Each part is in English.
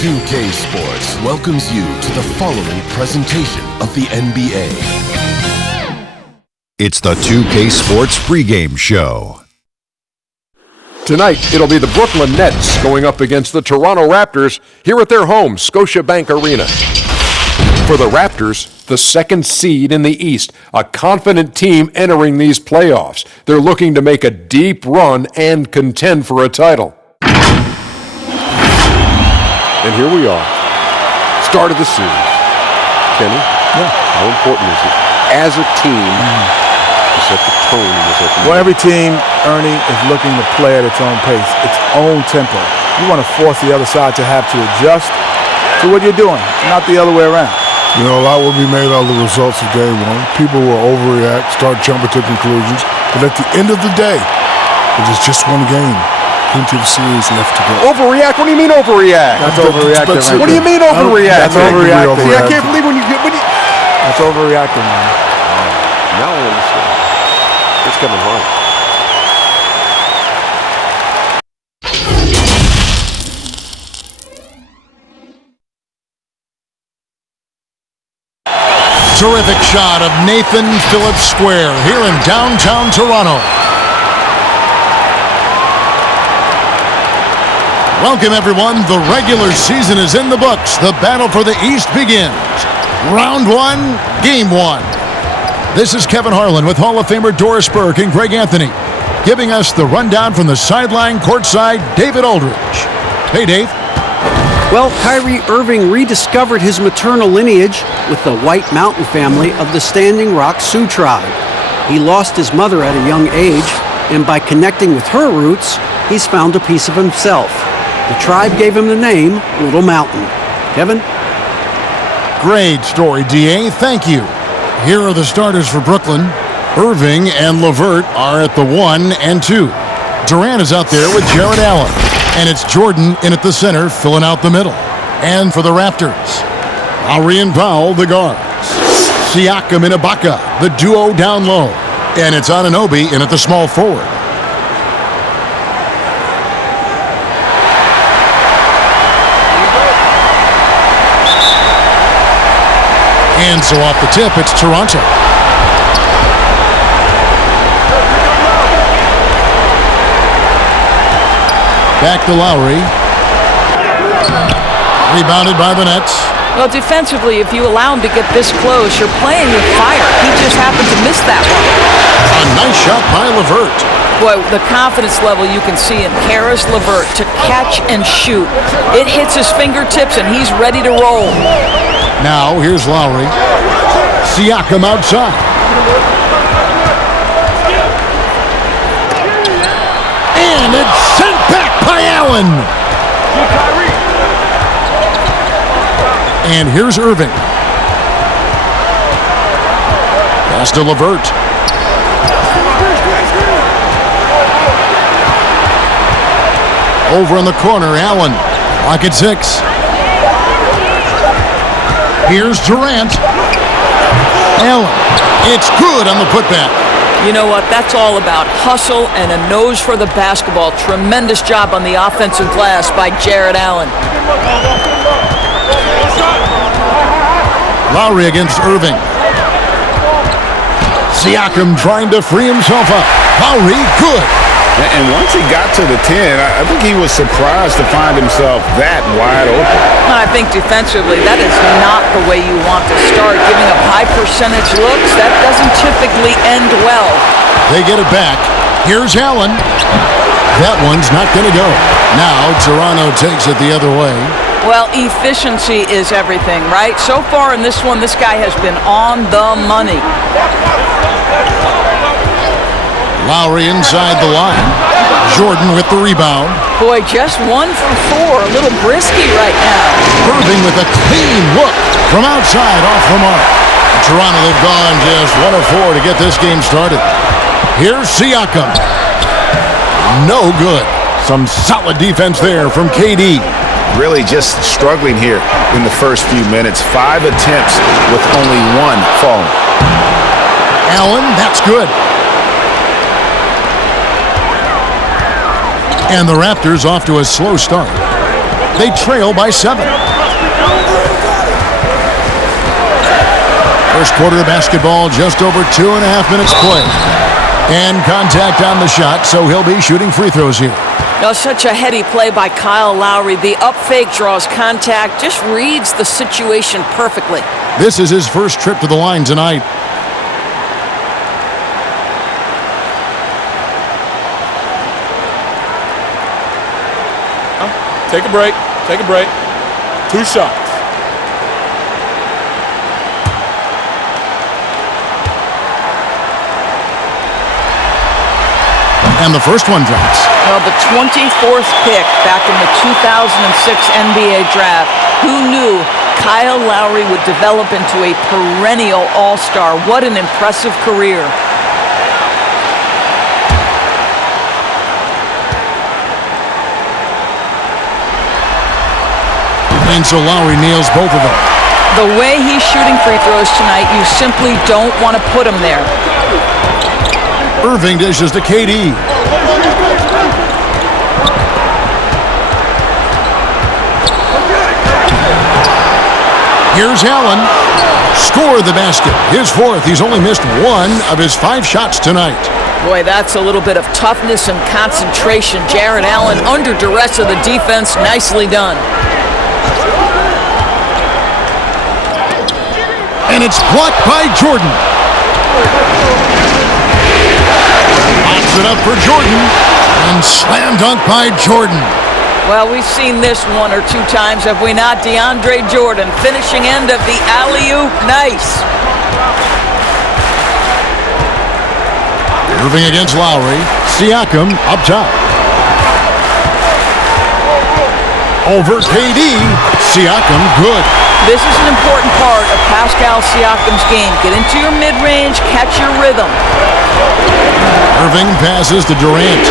2K Sports welcomes you to the following presentation of the NBA. It's the 2K Sports pregame show. Tonight, it'll be the Brooklyn Nets going up against the Toronto Raptors here at their home, Scotiabank Arena. For the Raptors, the second seed in the East, a confident team entering these playoffs. They're looking to make a deep run and contend for a title. And here we are, start of the series. Kenny, how important is it as a team to set the tone in this opening? Well, every team, Ernie, is looking to play at its own pace, its own tempo. You want to force the other side to have to adjust to what you're doing, not the other way around. You know, a lot will be made out of the results of game one. People will overreact, start jumping to conclusions. But at the end of the day, it is just one game. Plenty of series left to go. Overreact? What do you mean overreact? That's overreacting. What do you mean overreact? That's overreacting. See, I can't believe when you get... That's overreacting, man. Now I understand. It's coming home. Terrific shot of Nathan Phillips Square here in downtown Toronto. Welcome, everyone. The regular season is in the books. The battle for the East begins. Round one, game one. This is Kevin Harlan with Hall of Famer Doris Burke and Greg Anthony, giving us the rundown from the sideline courtside, David Aldridge. Hey, Dave. Well, Kyrie Irving rediscovered his maternal lineage with the White Mountain family of the Standing Rock Sioux tribe. He lost his mother at a young age, and by connecting with her roots, he's found a piece of himself. The tribe gave him the name Little Mountain. Kevin? Great story, D.A. Thank you. Here are the starters for Brooklyn. Irving and LeVert are at the 1 and 2. Durant is out there with Jared Allen. And it's Jordan in at the center, filling out the middle. And for the Raptors, Lowry and Powell, the guards. Siakam and Ibaka, the duo down low. And it's Anunoby in at the small forward. And so off the tip, it's Toronto. Back to Lowry. Rebounded by the Nets. Well, defensively, if you allow him to get this close, you're playing with fire. He just happened to miss that one. A nice shot by LeVert. Boy, the confidence level you can see in Karis LeVert to catch and shoot. It hits his fingertips, and he's ready to roll. Now, here's Lowry. Siakam outside. And it's sent back by Allen. And here's Irving. Pass to LeVert. Over in the corner, Allen. Lock at 6. Here's Durant. Allen. It's good on the putback. You know what? That's all about hustle and a nose for the basketball. Tremendous job on the offensive glass by Jared Allen. Lowry against Irving. Siakam trying to free himself up. Lowry, good. And once he got to the 10, I think he was surprised to find himself that wide open. I think defensively, that is not the way you want to start. Giving up high percentage looks, that doesn't typically end well. They get it back. Here's Allen. That one's not going to go. Now Toronto takes it the other way. Well, efficiency is everything, right? So far in this one, this guy has been on the money. Lowry inside the line. Jordan with the rebound. Boy, just 1 for 4. A little brisky right now. Irving with a clean look from outside off the mark. Toronto, they've gone just 1 of 4 to get this game started. Here's Siakam. No good. Some solid defense there from KD. Really just struggling here in the first few minutes. 5 attempts with only 1 falling. Allen, that's good. And the Raptors off to a slow start. They trail by 7. First quarter of basketball, just over 2.5 minutes played. And contact on the shot, so he'll be shooting free throws here. Now, such a heady play by Kyle Lowry. The up fake draws contact, just reads the situation perfectly. This is his first trip to the line tonight. Take a break. Take a break. 2 shots. And the first one drops. Well, the 24th pick back in the 2006 NBA draft. Who knew Kyle Lowry would develop into a perennial all-star? What an impressive career. And so Lowry nails both of them. The way he's shooting free throws tonight, you simply don't want to put him there. Irving dishes to KD. Here's Allen. Score the basket. His 4th. He's only missed 1 of his 5 shots tonight. Boy, that's a little bit of toughness and concentration. Jarrett Allen under duress of the defense. Nicely done. And it's blocked by Jordan. Pops it up for Jordan. And slam dunk by Jordan. Well, we've seen this 1 or 2 times, have we not? DeAndre Jordan, finishing end of the alley-oop. Nice. Irving against Lowry. Siakam up top. Over KD. Siakam good. This is an important part of Pascal Siakam's game. Get into your mid-range, catch your rhythm. Irving passes to Durant.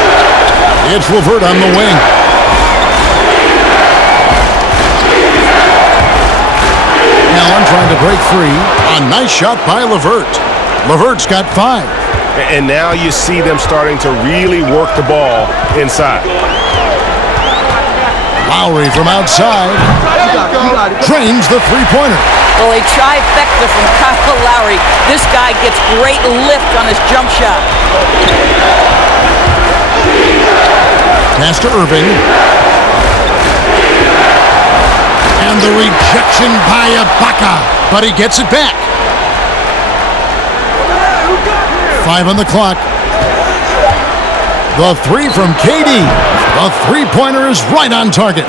It's LeVert on the wing. Allen trying to break free. A nice shot by LeVert. LeVert's got 5. And now you see them starting to really work the ball inside. Lowry from outside. Drains the three-pointer. Well, a trifecta from Kyle Lowry. This guy gets great lift on his jump shot. Pass to Irving. And the rejection by Ibaka. But he gets it back. 5 on the clock. The 3 from KD. The three-pointer is right on target.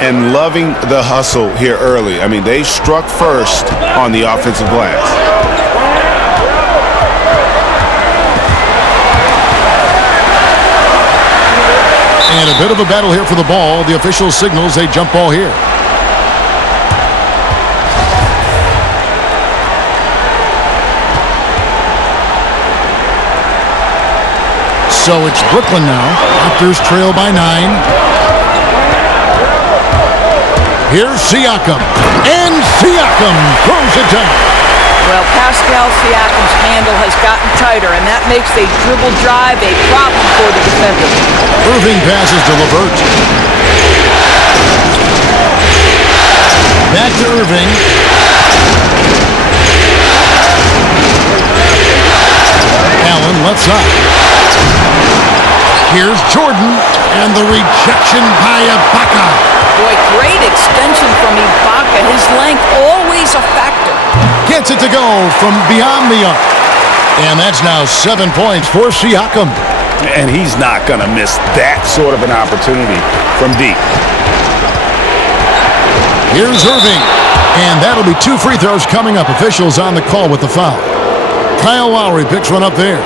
And loving the hustle here early. I mean, they struck first on the offensive glass. And a bit of a battle here for the ball. The official signals a jump ball here. So it's Brooklyn now. Raptors trail by 9. Here's Siakam. And Siakam throws it down. Well, Pascal Siakam's handle has gotten tighter, and that makes a dribble drive a problem for the defender. Irving passes to LeVert. Back to Irving. Allen left side. Here's Jordan, and the rejection by Ibaka. Boy, great extension from Ibaka. His length always a factor. Gets it to go from beyond the arc. And that's now 7 points for Siakam. And he's not going to miss that sort of an opportunity from deep. Here's Irving. And that'll be 2 free throws coming up. Officials on the call with the foul. Kyle Lowry picks one up there.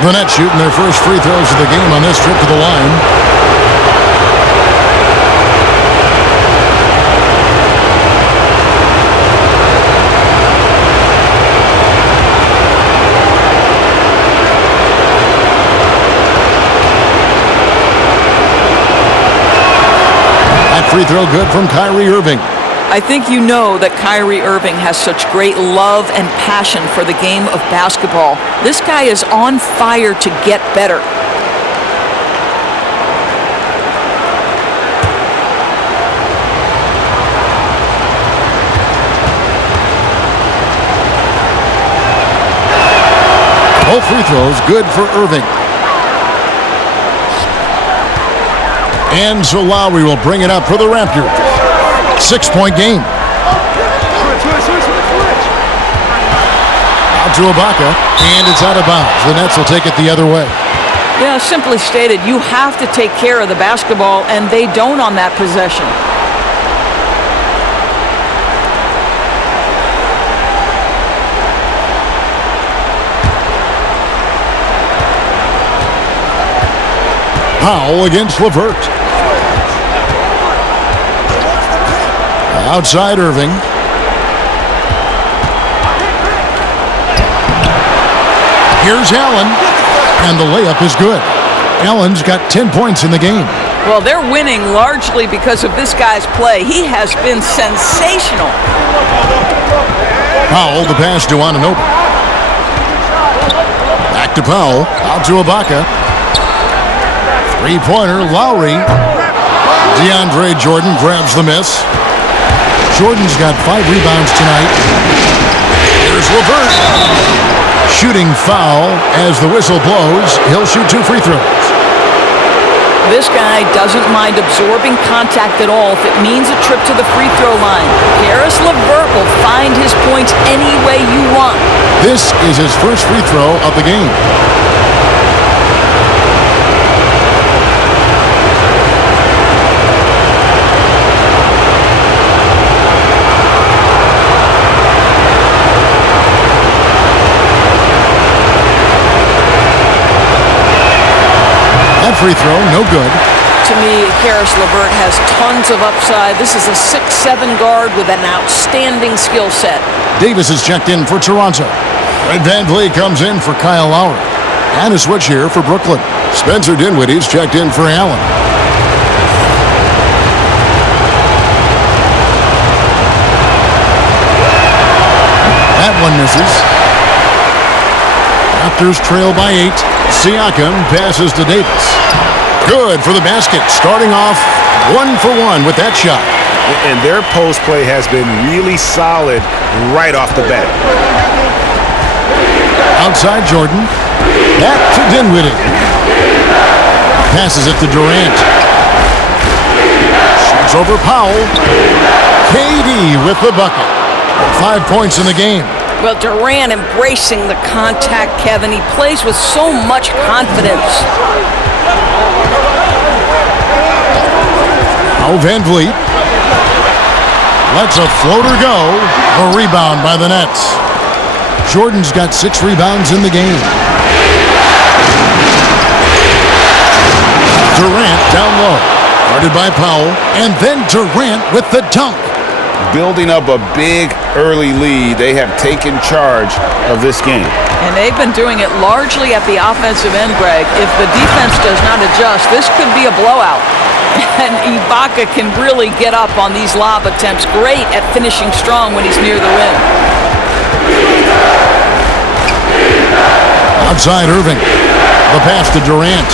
The Nets shooting their first free throws of the game on this trip to the line. That free throw good from Kyrie Irving. I think you know that Kyrie Irving has such great love and passion for the game of basketball. This guy is on fire to get better. Both free throws good for Irving. And so Lowry will bring it up for the Raptors. 6-point game. Out to Ibaka, and it's out of bounds. The Nets will take it the other way. Yeah, simply stated, you have to take care of the basketball, and they don't on that possession. Powell against LeVert. Outside Irving. Here's Allen, and the layup is good. Allen's got 10 points in the game. Well, they're winning largely because of this guy's play. He has been sensational. Powell, the pass to Anunoby. Back to Powell, out to Ibaka. Three-pointer, Lowry. DeAndre Jordan grabs the miss. Jordan's got 5 rebounds tonight. Here's LeVert. Shooting foul as the whistle blows. He'll shoot 2 free throws. This guy doesn't mind absorbing contact at all if it means a trip to the free throw line. Karis LeVert will find his points any way you want. This is his first free throw of the game. Free throw, no good. To me, Karis LeVert has tons of upside. This is a 6'7" guard with an outstanding skill set. Davis is checked in for Toronto. Fred VanVleet comes in for Kyle Lowry. And a switch here for Brooklyn. Spencer Dinwiddie's checked in for Allen. That one misses. Raptors trail by 8. Siakam passes to Davis. Good for the basket. Starting off 1 for 1 with that shot. And their post play has been really solid right off the bat. Outside Jordan. Back to Dinwiddie. Passes it to Durant. Shoots over Powell. KD with the bucket. 5 points in the game. Well, Durant embracing the contact, Kevin. He plays with so much confidence. Now VanVleet lets a floater go. A rebound by the Nets. Jordan's got 6 rebounds in the game. Durant down low. Guarded by Powell. And then Durant with the dunk. Building up a big early lead, they have taken charge of this game. And they've been doing it largely at the offensive end, Greg. If the defense does not adjust, this could be a blowout. And Ibaka can really get up on these lob attempts. Great at finishing strong when he's near the rim. Outside Irving. The pass to Durant.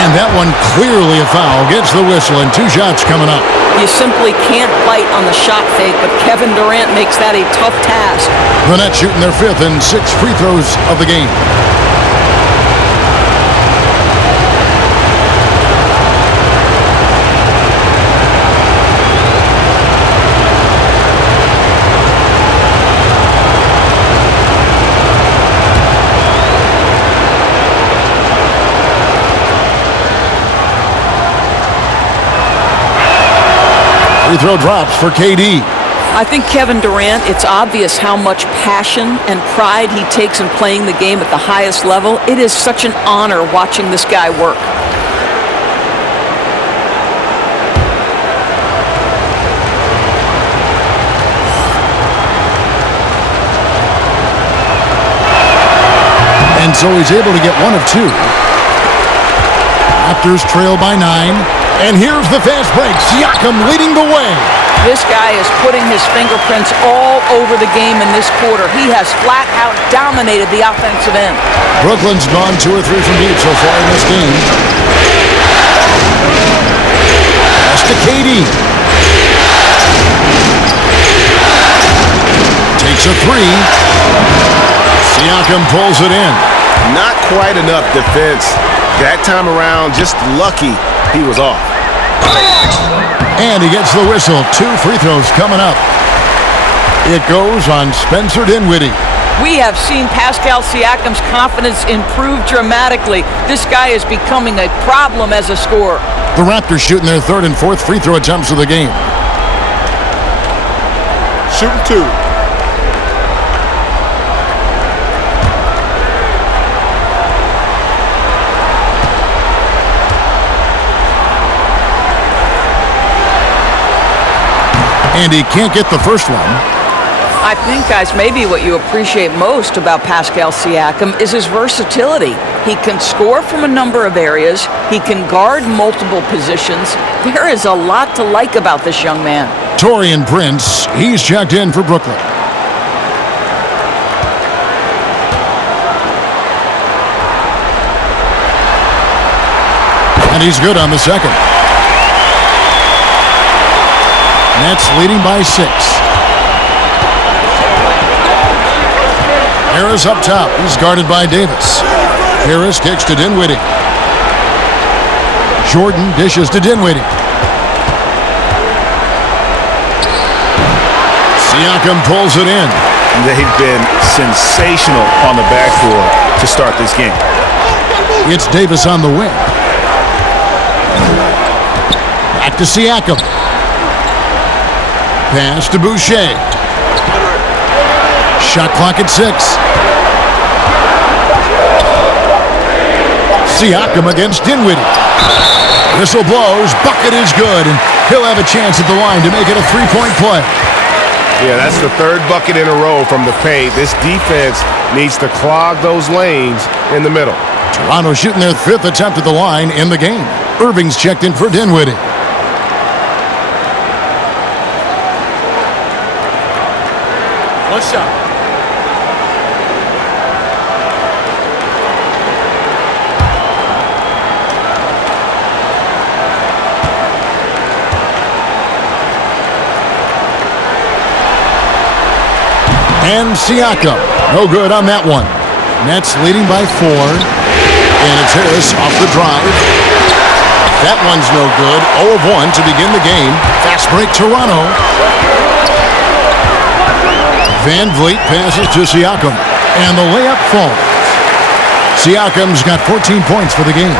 And that one clearly a foul. Gets the whistle and 2 shots coming up. You simply can't bite on the shot fake, but Kevin Durant makes that a tough task. The Nets shooting their 5th and 6th free throws of the game. Free throw drops for KD. I think Kevin Durant, it's obvious how much passion and pride he takes in playing the game at the highest level. It is such an honor watching this guy work. And so he's able to get 1 of 2. Raptors trail by 9. And here's the fast break. Siakam leading the way. This guy is putting his fingerprints all over the game in this quarter. He has flat out dominated the offensive end. Brooklyn's gone 2 or 3 from deep so far in this game. Pass to KD. Makes a three. Siakam pulls it in. Not quite enough defense. That time around, just lucky he was off. And he gets the whistle. 2 free throws coming up. It goes on Spencer Dinwiddie. We have seen Pascal Siakam's confidence improve dramatically. This guy is becoming a problem as a scorer. The Raptors shooting their 3rd and 4th free throw attempts of the game. Shooting 2. And he can't get the first one. I think, guys, maybe what you appreciate most about Pascal Siakam is his versatility. He can score from a number of areas. He can guard multiple positions. There is a lot to like about this young man. Taurean Prince, he's checked in for Brooklyn. And he's good on the second. Nets leading by 6. Harris up top. He's guarded by Davis. Harris kicks to Dinwiddie. Jordan dishes to Dinwiddie. Siakam pulls it in. They've been sensational on the backboard to start this game. It's Davis on the wing. Back to Siakam. Pass to Boucher. Shot clock at 6. Siakam against Dinwiddie. Whistle blows. Bucket is good, and he'll have a chance at the line to make it a 3-point play. Yeah, that's the 3rd bucket in a row from the paint. This defense needs to clog those lanes in the middle. Toronto shooting their 5th attempt at the line in the game. Irving's checked in for Dinwiddie. One shot. And Siakam, no good on that one. Nets leading by 4. And it's Harris off the drive. That one's no good. 0 of 1 to begin the game. Fast break Toronto. Van Vliet passes to Siakam. And the layup falls. Siakam's got 14 points for the game.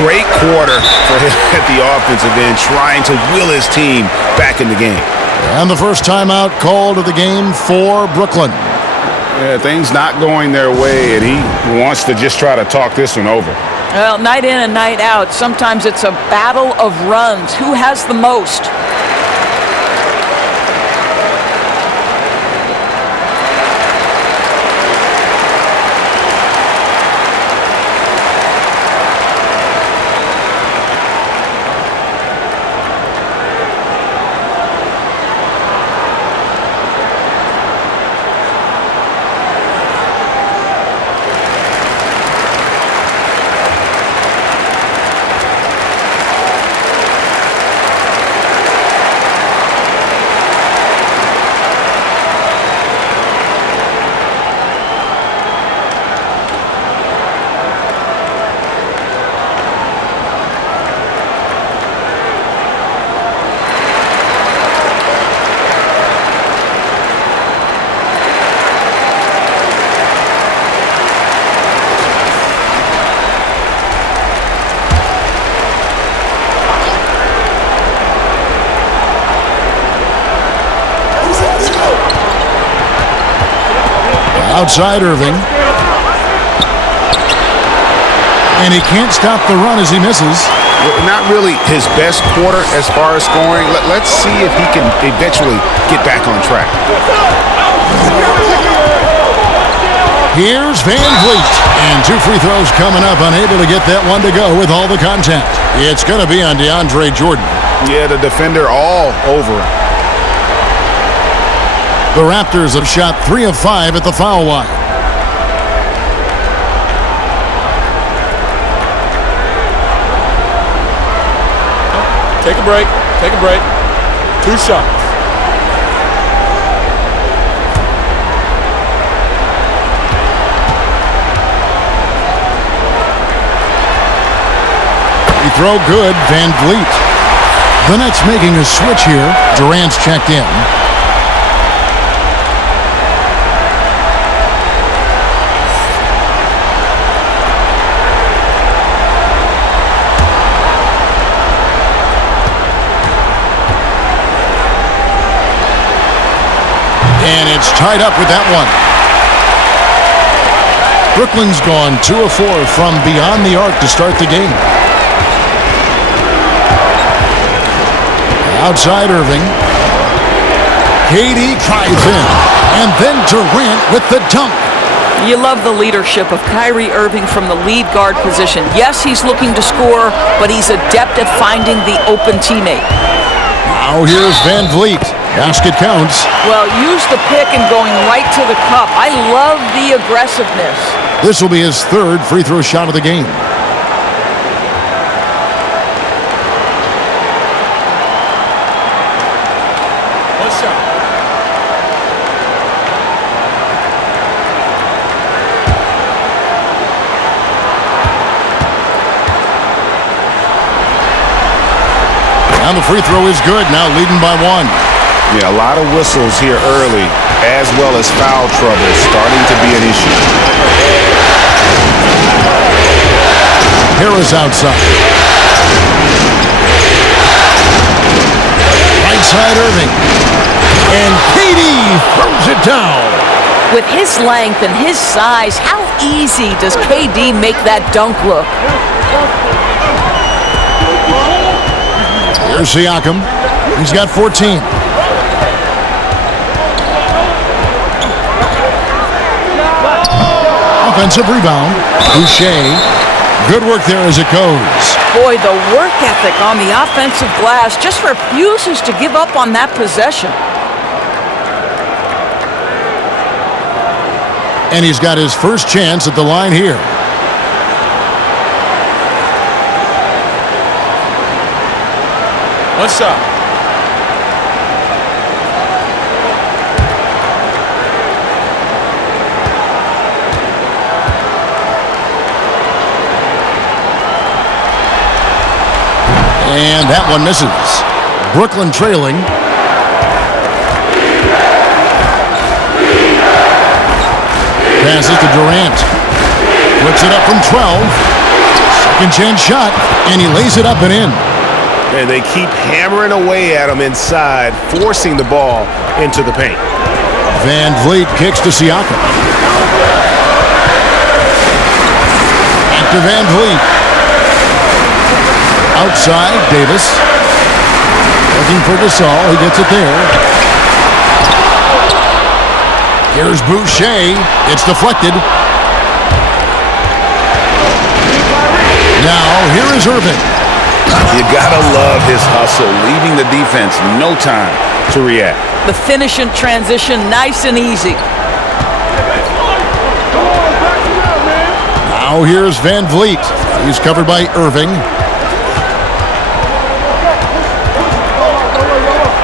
Great quarter for him at the offensive end, trying to will his team back in the game. And the first timeout called of the game for Brooklyn. Yeah, things not going their way, and he wants to just try to talk this one over. Well, night in and night out, sometimes it's a battle of runs. Who has the most? Outside Irving. And he can't stop the run as he misses. Not really his best quarter as far as scoring. Let's see if he can eventually get back on track. Here's Van Vliet. And 2 free throws coming up. Unable to get that one to go with all the contact. It's going to be on DeAndre Jordan. Yeah, the defender all over him. The Raptors have shot 3 of 5 at the foul line. Take a break. Take a break. 2 shots. throw good, Van Vliet. The Nets making a switch here. Durant's checked in. And it's tied up with that one. Brooklyn's gone 2 of 4 from beyond the arc to start the game. Outside Irving. KD drives in. And then Durant with the dunk. You love the leadership of Kyrie Irving from the lead guard position. Yes, he's looking to score, but he's adept at finding the open teammate. Now here's Van Vliet. Basket counts. Well, use the pick and going right to the cup. I love the aggressiveness. This will be his 3rd free throw shot of the game. One shot. And the free throw is good. Now leading by 1. Yeah, a lot of whistles here early, as well as foul trouble starting to be an issue. Harris outside. Right side Irving. And KD throws it down. With his length and his size, how easy does KD make that dunk look? Here's Siakam. He's got 14. Offensive rebound. Boucher. Good work there as it goes. Boy, the work ethic on the offensive glass just refuses to give up on that possession. And he's got his first chance at the line here. One shot. And that one misses. Brooklyn trailing. Passes to Durant. Puts it up from 12. Second chance shot. And he lays it up and in. And they keep hammering away at him inside, forcing the ball into the paint. Van Vliet kicks to Siakam. Back to Van Vliet. Outside, Davis. Looking for Gasol. He gets it there. Here's Boucher. It's deflected. Now, here is Irving. You gotta love his hustle, leaving the defense no time to react. The finish in transition, nice and easy. Now here's Van Vliet. He's covered by Irving.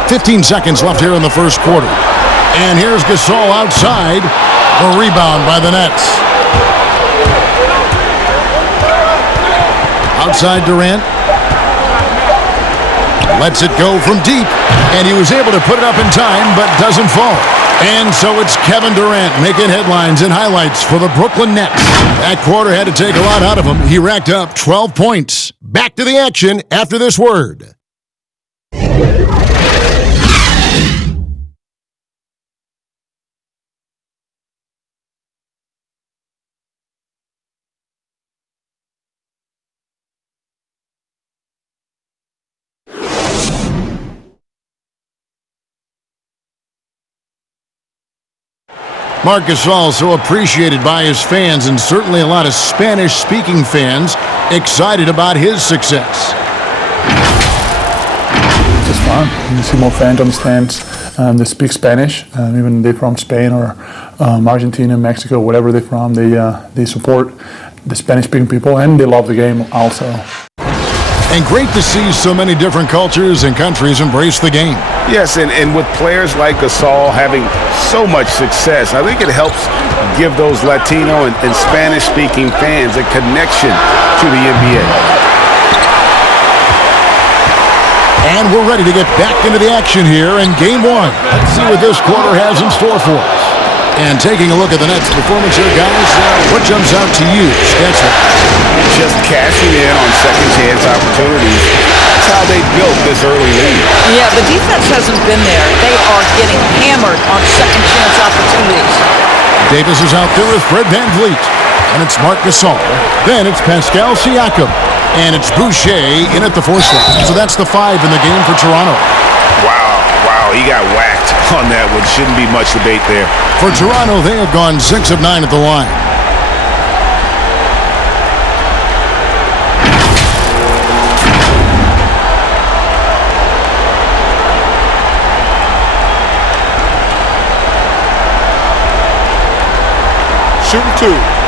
15 seconds left here in the first quarter. And here's Gasol outside. A rebound by the Nets. Outside Durant. Lets it go from deep. And he was able to put it up in time, but doesn't fall. And so it's Kevin Durant making headlines and highlights for the Brooklyn Nets. That quarter had to take a lot out of him. He racked up 12 points. Back to the action after this word. Marc Gasol, so appreciated by his fans, and certainly a lot of Spanish-speaking fans excited about his success. It's just fun. You see more fans on the stands that speak Spanish, even they're from Spain or Argentina, Mexico, whatever they're from. They support the Spanish-speaking people, and they love the game also. And great to see so many different cultures and countries embrace the game. Yes, and with players like Gasol having so much success, I think it helps give those Latino and Spanish-speaking fans a connection to the NBA. And we're ready to get back into the action here in game one. Let's see what this quarter has in store for us. And taking a look at the Nets' performance here, guys, what jumps out to you, stats-wise? Just cashing in on second-chance opportunities. That's how they built this early lead. Yeah, the defense hasn't been there. They are getting hammered on second-chance opportunities. Davis is out there with Fred VanVleet. And it's Marc Gasol. Then it's Pascal Siakam. And it's Boucher in at the 4 slot. So that's the 5 in the game for Toronto. Wow, he got whacked on that one. Shouldn't be much debate there. For Toronto, they have gone 6 of 9 at the line. Shooting 2.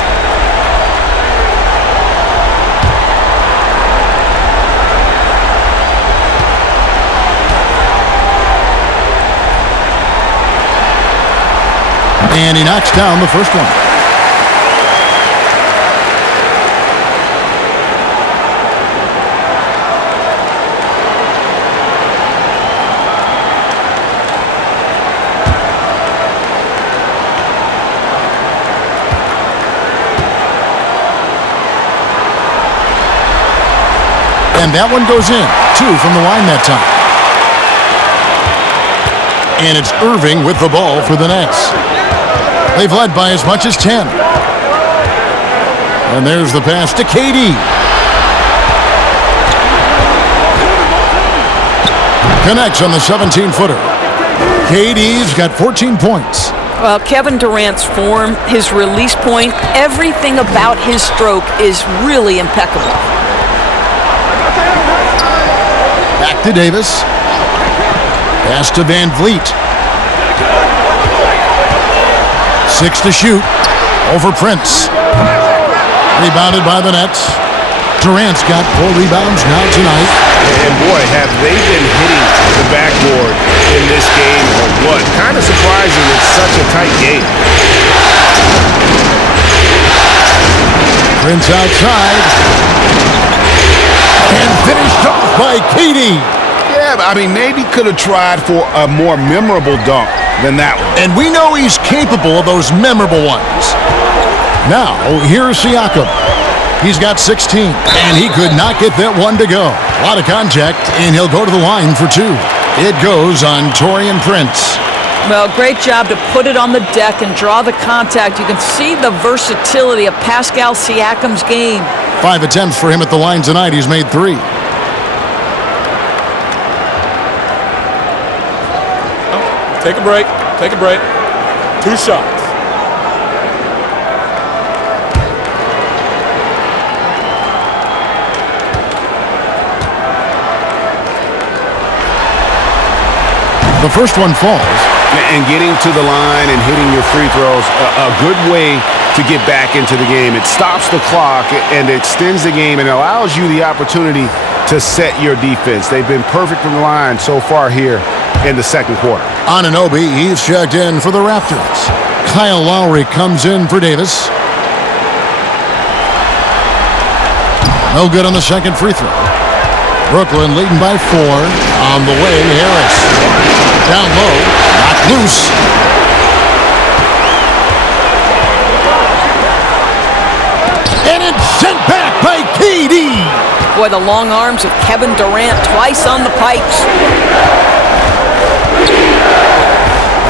And he knocks down the first one. And that one goes in. 2 from the line that time. And it's Irving with the ball for the Nets. They've led by as much as 10. And there's the pass to KD. Connects on the 17-footer. KD's got 14 points. Well, Kevin Durant's form, his release point, everything about his stroke is really impeccable. Back to Davis. Pass to VanVleet. 6 to shoot. Over Prince. Rebounded by the Nets. Durant's got 4 rebounds now tonight. And boy, have they been hitting the backboard in this game or what? Kind of surprising it's such a tight game. Prince outside. And finished off by KD. Yeah, I mean, maybe could have tried for a more memorable dunk than that one. And we know he's capable of those memorable ones. Now, here's Siakam. He's got 16, and he could not get that one to go. A lot of contact, and he'll go to the line for 2. It goes on Taurean Prince. Well, great job to put it on the deck and draw the contact. You can see the versatility of Pascal Siakam's game. 5 attempts for him at the line tonight. He's made 3. Take a break. Take a break. 2 shots. The first one falls. And getting to the line and hitting your free throws, a good way to get back into the game. It stops the clock and extends the game and allows you the opportunity to set your defense. They've been perfect from the line so far here in the second quarter. Anunoby, he's checked in for the Raptors. Kyle Lowry comes in for Davis. No good on the second free throw. Brooklyn leading by 4. On the way, Harris. Down low, knocked loose. And it's sent back by KD. Boy, the long arms of Kevin Durant twice on the pipes.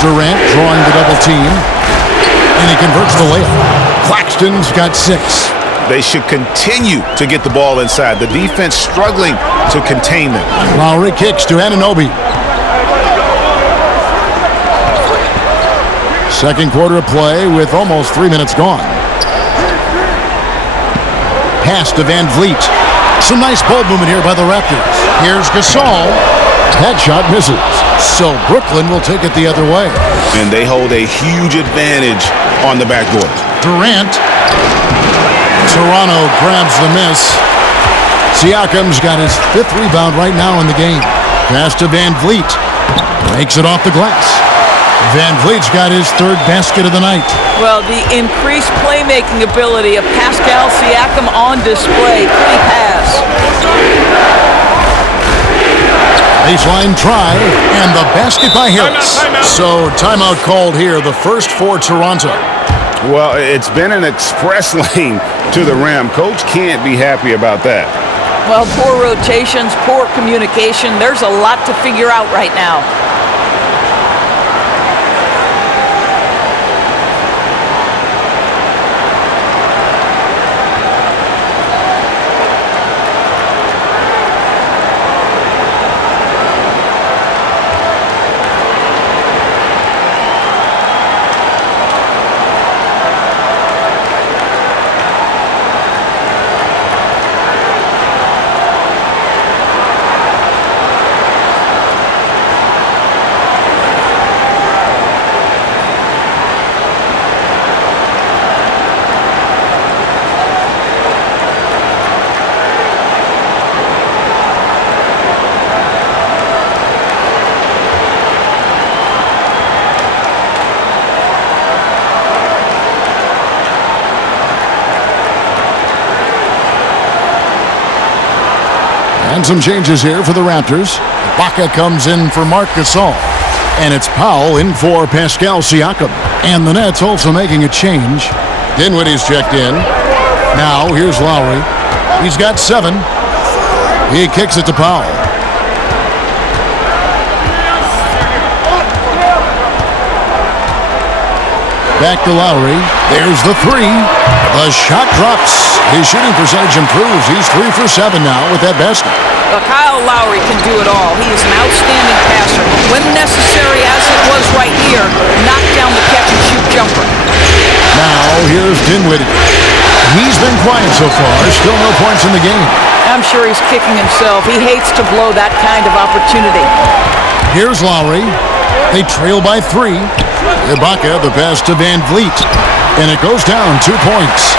Durant drawing the double team. And he converts the layup. Claxton's got 6. They should continue to get the ball inside. The defense struggling to contain them. Lowry kicks to Anunoby. Second quarter of play with almost 3 minutes gone. Pass to VanVleet. Some nice ball movement here by the Raptors. Here's Gasol. That shot misses. So Brooklyn will take it the other way. And they hold a huge advantage on the backboard. Durant. Toronto grabs the miss. Siakam's got his 5th rebound right now in the game. Pass to VanVleet. Makes it off the glass. VanVleet's got his 3rd basket of the night. Well, the increased playmaking ability of Pascal Siakam on display. Pretty pass. Baseline try, and the basket by Harris. So timeout called here, the first for Toronto. Well, it's been an express lane to the rim. Coach can't be happy about that. Well, poor rotations, poor communication. There's a lot to figure out right now. And some changes here for the Raptors. Ibaka comes in for Marc Gasol. And it's Powell in for Pascal Siakam. And the Nets also making a change. Dinwiddie's checked in. Now here's Lowry. He's got 7. He kicks it to Powell. Back to Lowry. There's the 3. The shot drops. His shooting percentage improves. He's 3 for 7 now with that basket. Well, Kyle Lowry can do it all. He is an outstanding passer. When necessary, as it was right here, knock down the catch-and-shoot jumper. Now here's Dinwiddie. He's been quiet so far. Still no points in the game. I'm sure he's kicking himself. He hates to blow that kind of opportunity. Here's Lowry. They trail by 3. Ibaka, the pass to Van Vliet. And it goes down 2 points.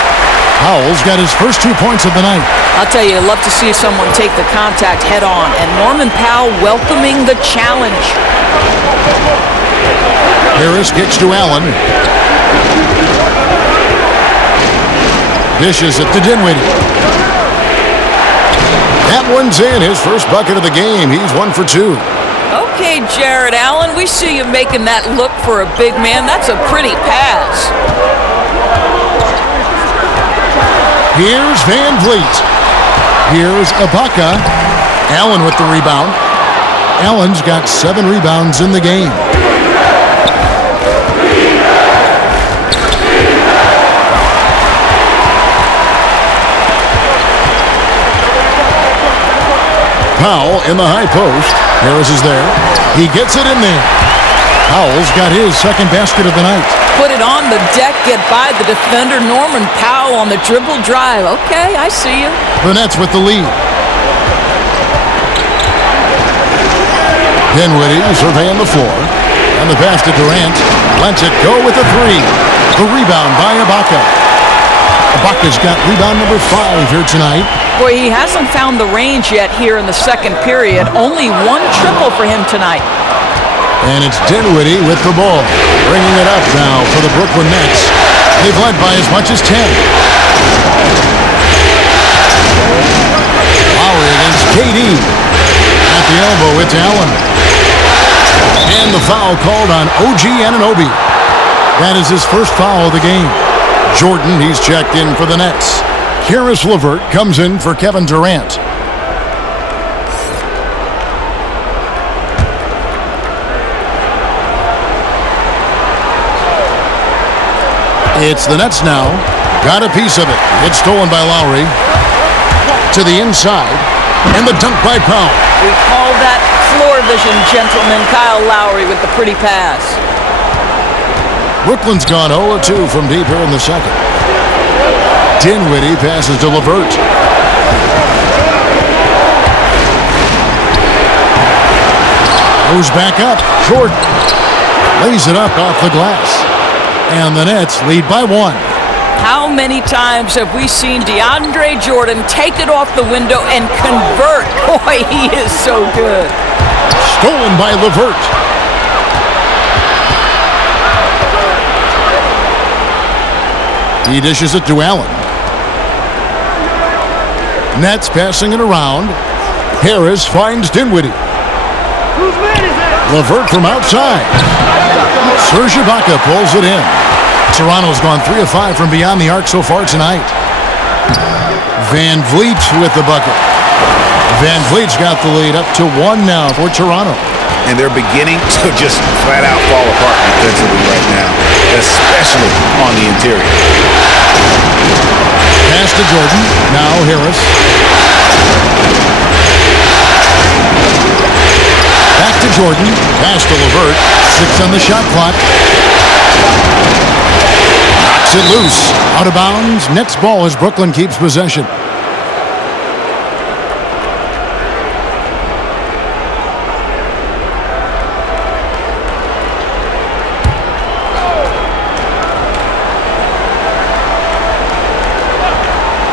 Powell's got his first 2 points of the night. I'll tell you, I'd love to see someone take the contact head on. And Norman Powell welcoming the challenge. Harris kicks to Allen. Dishes it to Dinwiddie. That one's in. His first bucket of the game. He's 1 for 2. Okay, Jared Allen, we see you making that look for a big man. That's a pretty pass. Here's Van Vliet. Here's Ibaka. Allen with the rebound. Allen's got 7 rebounds in the game. Powell in the high post. Harris is there. He gets it in there. Powell's got his second basket of the night. Put it on the deck, get by the defender. Norman Powell on the dribble drive. Okay, I see you. The Nets with the lead. Dinwiddie surveying the floor. And the pass to Durant. Lets it go with a 3. The rebound by Ibaka. Ibaka's got rebound number 5 here tonight. Boy, he hasn't found the range yet here in the second period. Only 1 triple for him tonight. And it's Dinwiddie with the ball. Bringing it up now for the Brooklyn Nets. They've led by as much as 10. Lowry against KD. At the elbow, it's Allen. And the foul called on OG Anunoby. That is his first foul of the game. Jordan, he's checked in for the Nets. Karis LeVert comes in for Kevin Durant. It's the Nets now. Got a piece of it. It's stolen by Lowry. To the inside. And the dunk by Powell. We call that floor vision, gentlemen. Kyle Lowry with the pretty pass. Brooklyn's gone 0-2 from deep here in the second. Dinwiddie passes to LeVert. Goes back up. Jordan lays it up off the glass. And the Nets lead by 1. How many times have we seen DeAndre Jordan take it off the window and convert? Boy, he is so good. Stolen by LeVert. He dishes it to Allen. Nets passing it around. Harris finds Dinwiddie. LeVert from outside. Serge Ibaka pulls it in. Toronto's gone 3 of 5 from beyond the arc so far tonight. Van Vliet with the bucket. Van Vliet's got the lead up to 1 now for Toronto. And they're beginning to just flat out fall apart defensively right now, especially on the interior. Pass to Jordan. Now Harris. Back to Jordan. Pass to LeVert. 6 on the shot clock. Knocks it loose. Out of bounds. Next ball as Brooklyn keeps possession.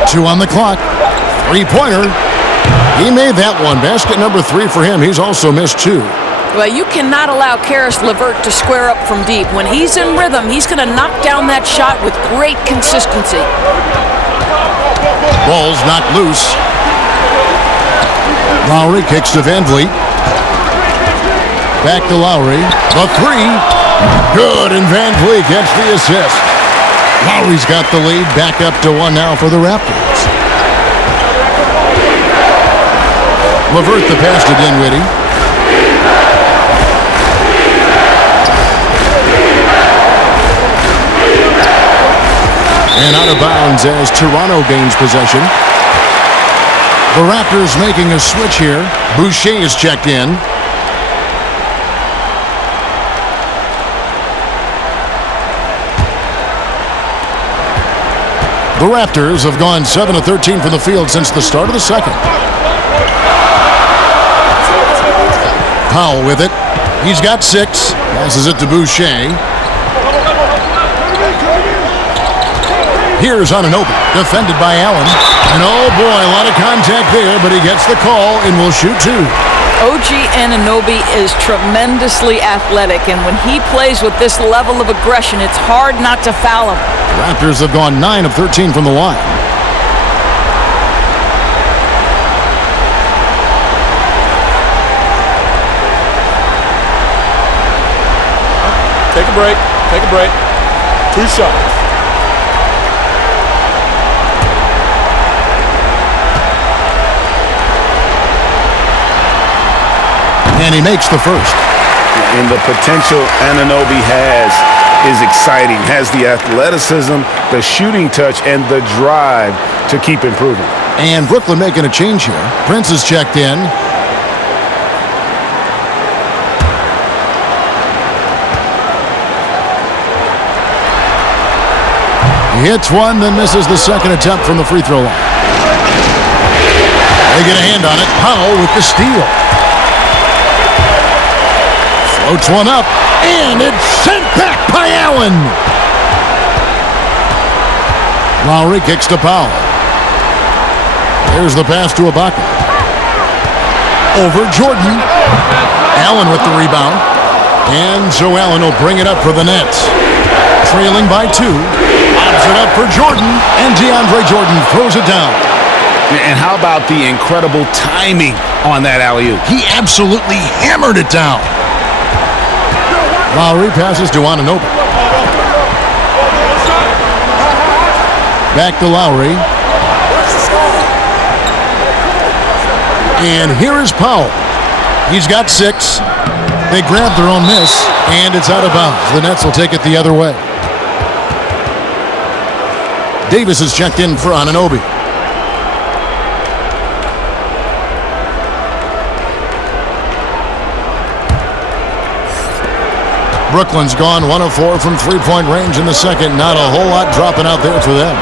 Two on the clock. Three-pointer. He made that one. Basket number 3 for him. He's also missed 2. Well, you cannot allow Karis LeVert to square up from deep. When he's in rhythm, he's going to knock down that shot with great consistency. Ball's knocked loose. Lowry kicks to Van Vliet. Back to Lowry. The 3. Good, and Van Vliet gets the assist. Lowry's got the lead. Back up to 1 now for the Raptors. LeVert the pass to Dinwiddie. And out of bounds as Toronto gains possession. The Raptors making a switch here. Boucher is checked in. The Raptors have gone 7 of 13 from the field since the start of the second. Powell with it. He's got 6. Passes it to Boucher. Here's Anunoby, defended by Allen. And oh boy, a lot of contact there, but he gets the call and will shoot 2. OG Anunoby is tremendously athletic, and when he plays with this level of aggression, it's hard not to foul him. The Raptors have gone 9 of 13 from the line. Take a break. Take a break. 2 shots. And he makes the first. And the potential Anunoby has is exciting. Has the athleticism, the shooting touch, and the drive to keep improving. And Brooklyn making a change here. Prince is checked in. He hits one, then misses the second attempt from the free throw line. They get a hand on it. Powell with the steal. Floats one up, and it's sent back by Allen. Lowry kicks to Powell. There's the pass to Ibaka. Over Jordan. Allen with the rebound. And so Allen will bring it up for the Nets. Trailing by 2. Lobs it up for Jordan, and DeAndre Jordan throws it down. And how about the incredible timing on that alley-oop? He absolutely hammered it down. Lowry passes to Anunoby. Back to Lowry. And here is Powell. He's got 6. They grab their own miss, and it's out of bounds. The Nets will take it the other way. Davis is checked in for Anunoby. Brooklyn's gone 1 of 4 from three-point range in the second. Not a whole lot dropping out there for them.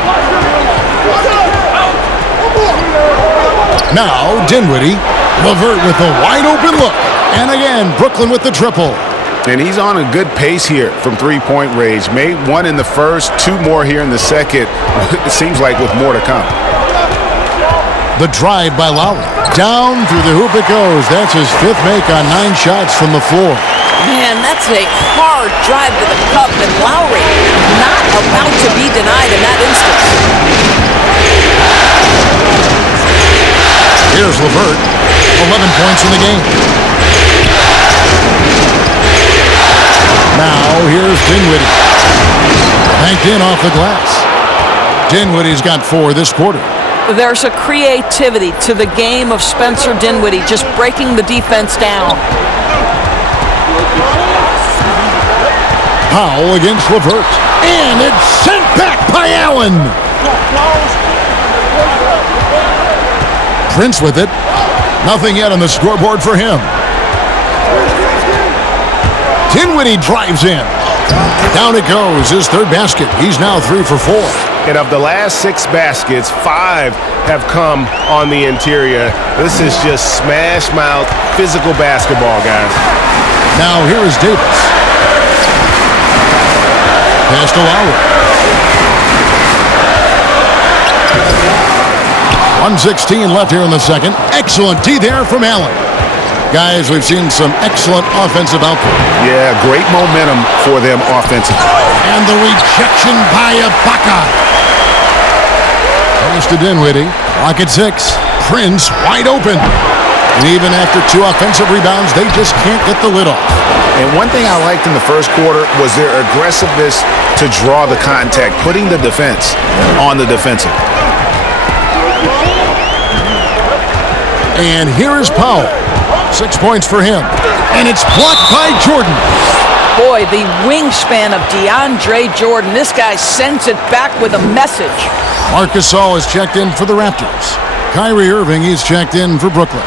Now Dinwiddie. LeVert with a wide-open look. And again, Brooklyn with the triple. And he's on a good pace here from three-point range. Made 1 in the first, 2 more here in the second. It seems like with more to come. The drive by Lowry. Down through the hoop it goes. That's his 5th make on 9 shots from the floor. Man, that's a hard drive to the cup, and Lowry not about to be denied in that instance. Here's LeVert. 11 points in the game. here's Dinwiddie. Banked in off the glass. Dinwiddie's got 4 this quarter. There's a creativity to the game of Spencer Dinwiddie, just breaking the defense down. Powell against LeVert. And it's sent back by Allen. Prince with it. Nothing yet on the scoreboard for him. Dinwiddie drives in. Down it goes, his 3rd basket. He's now 3 for 4. And of the last 6 baskets, 5 have come on the interior. This is just smash mouth, physical basketball, guys. Now here is Davis. Pass to Lowry. 1:16 left here in the second. Excellent D there from Allen. Guys, we've seen some excellent offensive output. Yeah, great momentum for them offensively. And the rejection by Ibaka. Pass to Dinwiddie. Clock at 6. Prince wide open. And even after 2 offensive rebounds, they just can't get the lid off. And one thing I liked in the first quarter was their aggressiveness to draw the contact, putting the defense on the defensive. And here is Powell. 6 points for him. And it's blocked by Jordan. Boy, the wingspan of DeAndre Jordan. This guy sends it back with a message. Marc Gasol is checked in for the Raptors. Kyrie Irving, he's checked in for Brooklyn.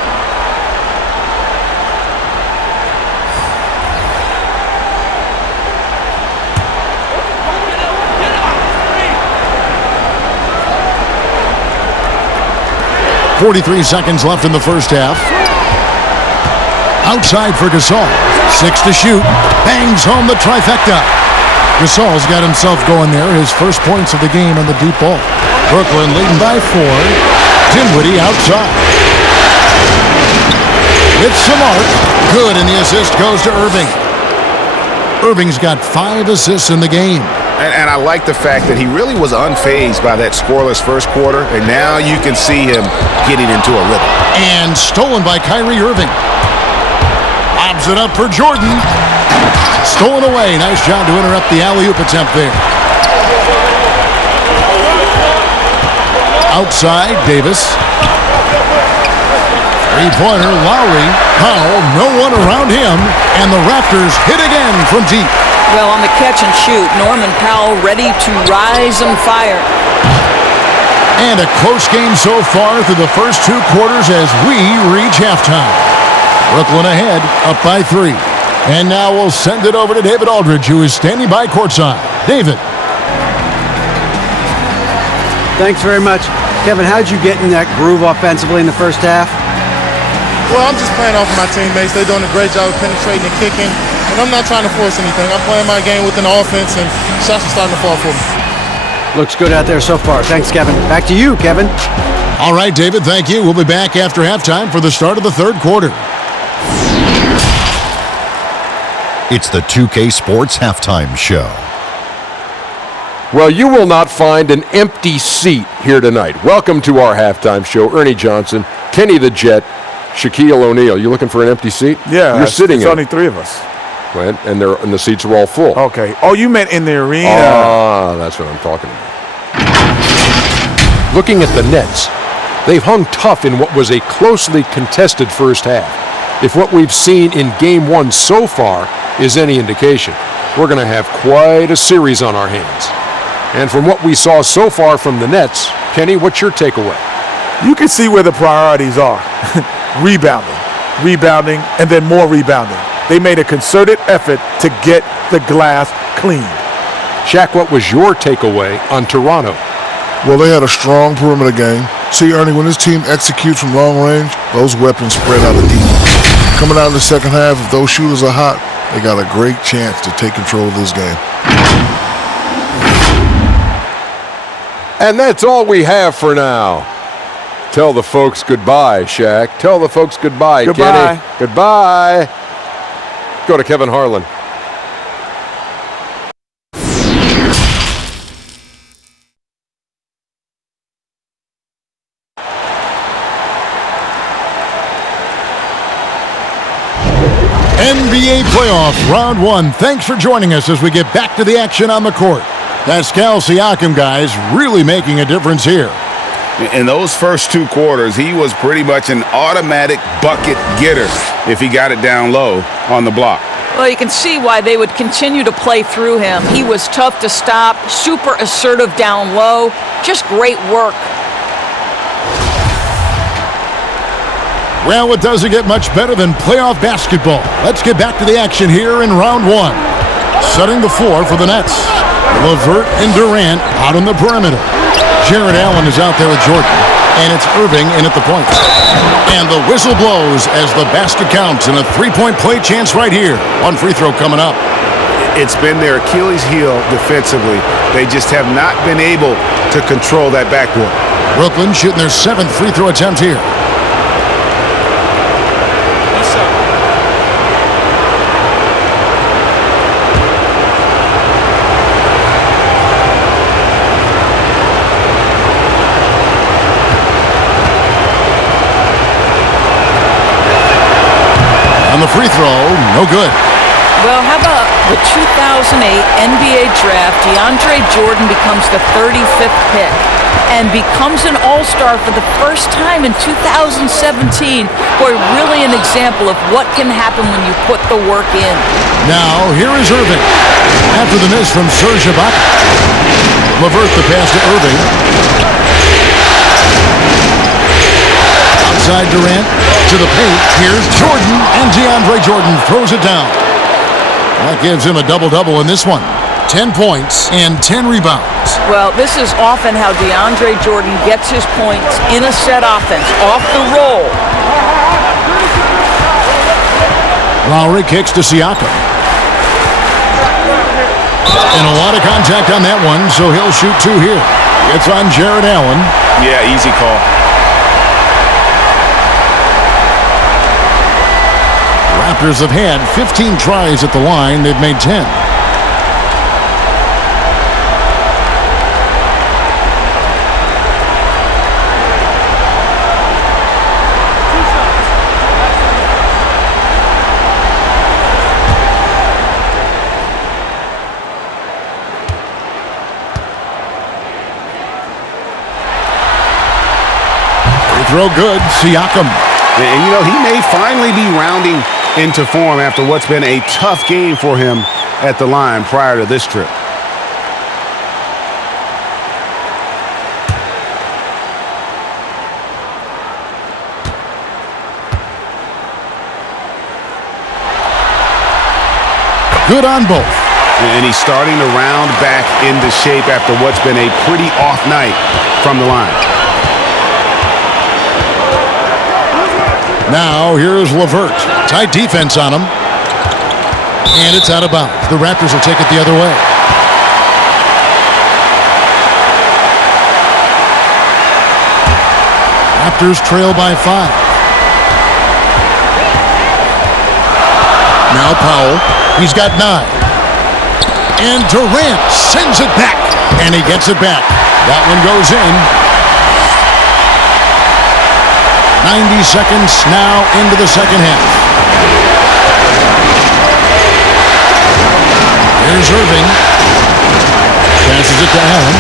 .43 seconds left in the first half. Outside for Gasol. 6 to shoot. Bangs home the trifecta. Gasol's got himself going there. His first points of the game on the deep ball. Brooklyn leading by 4. Dinwiddie outside. It's Samart. Good, and the assist goes to Irving. Irving's got 5 assists in the game. And I like the fact that he really was unfazed by that scoreless first quarter, and now you can see him getting into a rhythm. And stolen by Kyrie Irving. Lobs it up for Jordan. Stolen away. Nice job to interrupt the alley-oop attempt there. Outside, Davis. Three-pointer, Lowry. Powell, no one around him. And the Raptors hit again from deep. Well, on the catch and shoot, Norman Powell ready to rise and fire. And a close game so far through the first 2 quarters as we reach halftime. Brooklyn ahead, up by 3. And now we'll send it over to David Aldridge, who is standing by courtside. David. Thanks very much. Kevin, how'd you get in that groove offensively in the first half? Well, I'm just playing off of my teammates. They're doing a great job of penetrating and kicking. And I'm not trying to force anything. I'm playing my game within the offense, and shots are starting to fall for me. Looks good out there so far. Thanks, Kevin. Back to you, Kevin. All right, David, thank you. We'll be back after halftime for the start of the 3rd quarter. It's the 2K Sports Halftime Show. Well, you will not find an empty seat here tonight. Welcome to our halftime show. Ernie Johnson, Kenny the Jet, Shaquille O'Neal. You looking for an empty seat? Yeah, you're sitting it's in. only 3 of us. Right, and the seats are all full. Okay. Oh, you meant in the arena. Ah, that's what I'm talking about. Looking at the Nets, they've hung tough in what was a closely contested first half. If what we've seen in Game 1 so far is any indication, we're going to have quite a series on our hands. And from what we saw so far from the Nets, Kenny, what's your takeaway? You can see where the priorities are. Rebounding, and then more rebounding. They made a concerted effort to get the glass cleaned. Shaq, what was your takeaway on Toronto? Well, they had a strong perimeter game. See, Ernie, when this team executes from long range, those weapons spread out the defense. Coming out in the second half, if those shooters are hot, they got a great chance to take control of this game. And that's all we have for now. Tell the folks goodbye, Shaq. Tell the folks goodbye, Goodbye. Kenny. Goodbye. Go to Kevin Harlan. NBA playoffs, round one. Thanks for joining us as we get back to the action on the court. Pascal Siakam, guys, really making a difference here. In those first 2 quarters, he was pretty much an automatic bucket getter if he got it down low on the block. Well, you can see why they would continue to play through him. He was tough to stop, super assertive down low, just great work. Well, it doesn't get much better than playoff basketball. Let's get back to the action here in round one. Setting the floor for the Nets. LeVert and Durant out on the perimeter. Jared Allen is out there with Jordan. And it's Irving in at the point. And the whistle blows as the basket counts and a 3-point play chance right here. One free throw coming up. It's been their Achilles heel defensively. They just have not been able to control that backcourt. Brooklyn shooting their 7th free throw attempt here. On the free throw, no good. Well, how about the 2008 NBA draft? DeAndre Jordan becomes the 35th pick and becomes an all-star for the first time in 2017. Boy, really an example of what can happen when you put the work in. Now, here is Irving. After the miss from Serge Ibaka. LeVert the pass to Irving. Outside Durant to the paint. Here's Jordan, and DeAndre Jordan throws it down. That gives him a double-double in this one. 10 points and 10 rebounds. Well, this is often how DeAndre Jordan gets his points in a set offense, off the roll. Lowry kicks to Siakam. And a lot of contact on that one, so he'll shoot 2 here. It's on Jared Allen. Yeah, easy call. Raptors have had 15 tries at the line. They've made 10. Free throw good. Siakam. And, he may finally be rounding into form after what's been a tough game for him at the line prior to this trip. Good on both. And he's starting to round back into shape after what's been a pretty off night from the line. Now, here's LeVert. Tight defense on him. And it's out of bounds. The Raptors will take it the other way. Raptors trail by 5. Now Powell. He's got 9. And Durant sends it back. And he gets it back. That one goes in. 90 seconds now into the second half. Here's Irving. Passes it to Allen.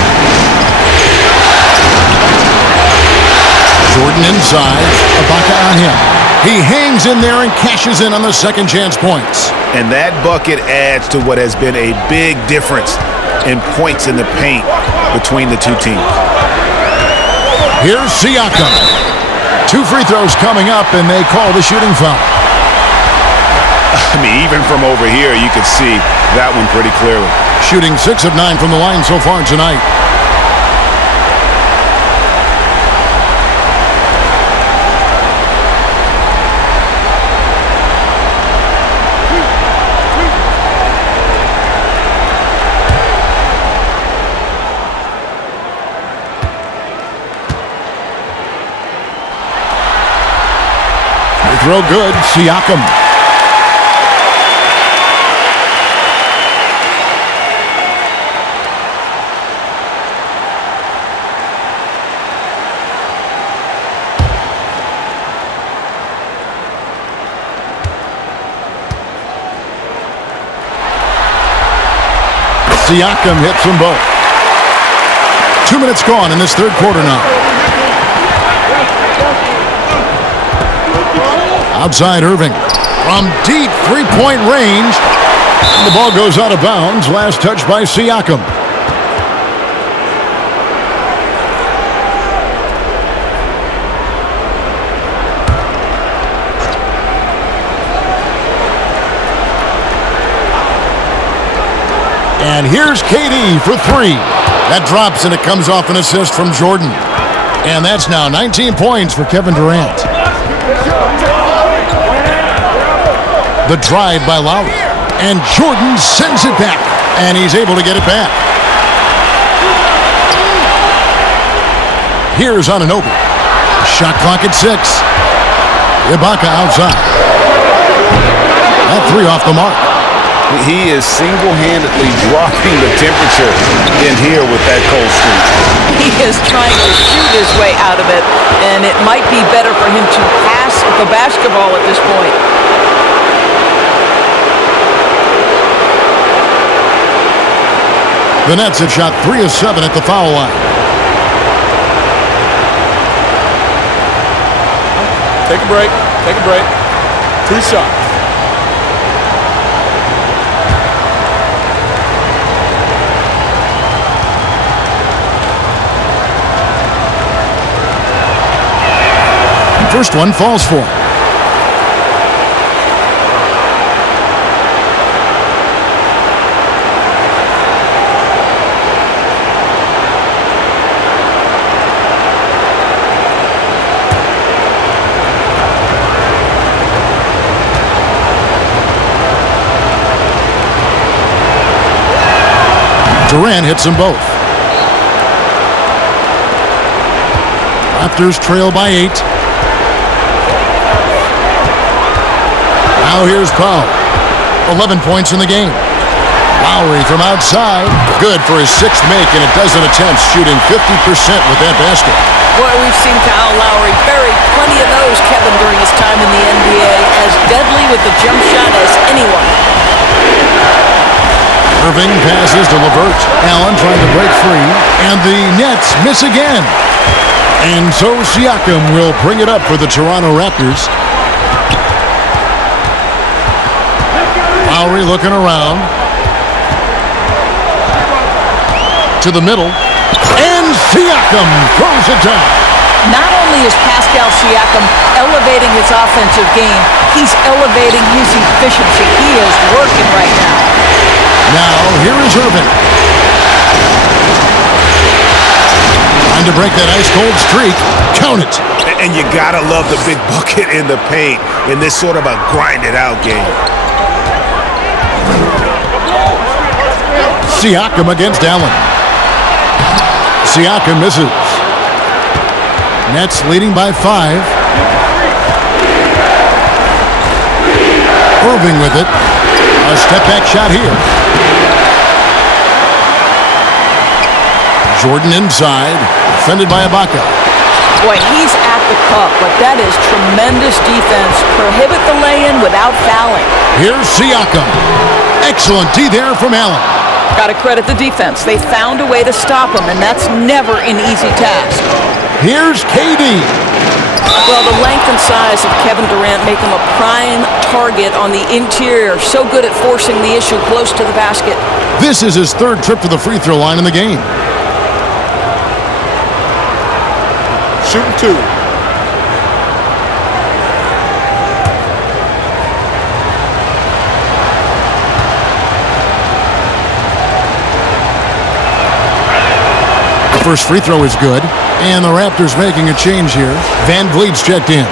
Jordan inside. Ibaka on him. He hangs in there and cashes in on the second chance points. And that bucket adds to what has been a big difference in points in the paint between the two teams. Here's Siakam. 2 free throws coming up, and they call the shooting foul. I mean, even from over here, you can see that one pretty clearly. Shooting 6 of 9 from the line so far tonight. Throw good. Siakam. Siakam hits them both. 2 minutes gone in this third quarter now. Outside Irving from deep three-point range. And the ball goes out of bounds. Last touch by Siakam. And here's KD for three. That drops and it comes off an assist from Jordan. And that's now 19 points for Kevin Durant. The drive by Lowry. And Jordan sends it back. And he's able to get it back. Here's Anunoby. Shot clock at 6. Ibaka outside. That three off the mark. He is single-handedly dropping the temperature in here with that cold streak. He is trying to shoot his way out of it, and it might be better for him to pass the basketball at this point. The Nets have shot 3 of 7 at the foul line. Take a break. Take a break. 2 shots. First one falls for him. Durant hits them both. Raptors trail by 8. Now here's Powell. 11 points in the game. Lowry from outside. Good for his 6th make, and a dozen attempts, shooting 50% with that basket. Boy, we've seen Kyle Lowry bury plenty of those, Kevin, during his time in the NBA, as deadly with the jump shot as anyone. Irving passes to LeVert. Allen trying to break free, and the Nets miss again. And so Siakam will bring it up for the Toronto Raptors. Lowry looking around. To the middle. And Siakam throws it down. Not only is Pascal Siakam elevating his offensive game, he's elevating his efficiency. He is working right now. Now, here is Irving. Trying to break that ice-cold streak. Count it. And you gotta love the big bucket in the paint in this sort of a grind-it-out game. Siakam against Allen. Siakam misses. Nets leading by 5. Irving with it. A step-back shot here. Jordan inside. Defended by Ibaka. Boy, he's at the cup, but that is tremendous defense. Prohibit the lay-in without fouling. Here's Siakam. Excellent D there from Allen. Got to credit the defense. They found a way to stop him, and that's never an easy task. Here's KD. Well, the length and size of Kevin Durant make him a prime target on the interior. So good at forcing the issue close to the basket. This is his 3rd trip to the free throw line in the game. Shooting 2. The first free throw is good, and the Raptors making a change here. Van Vliet's checked in.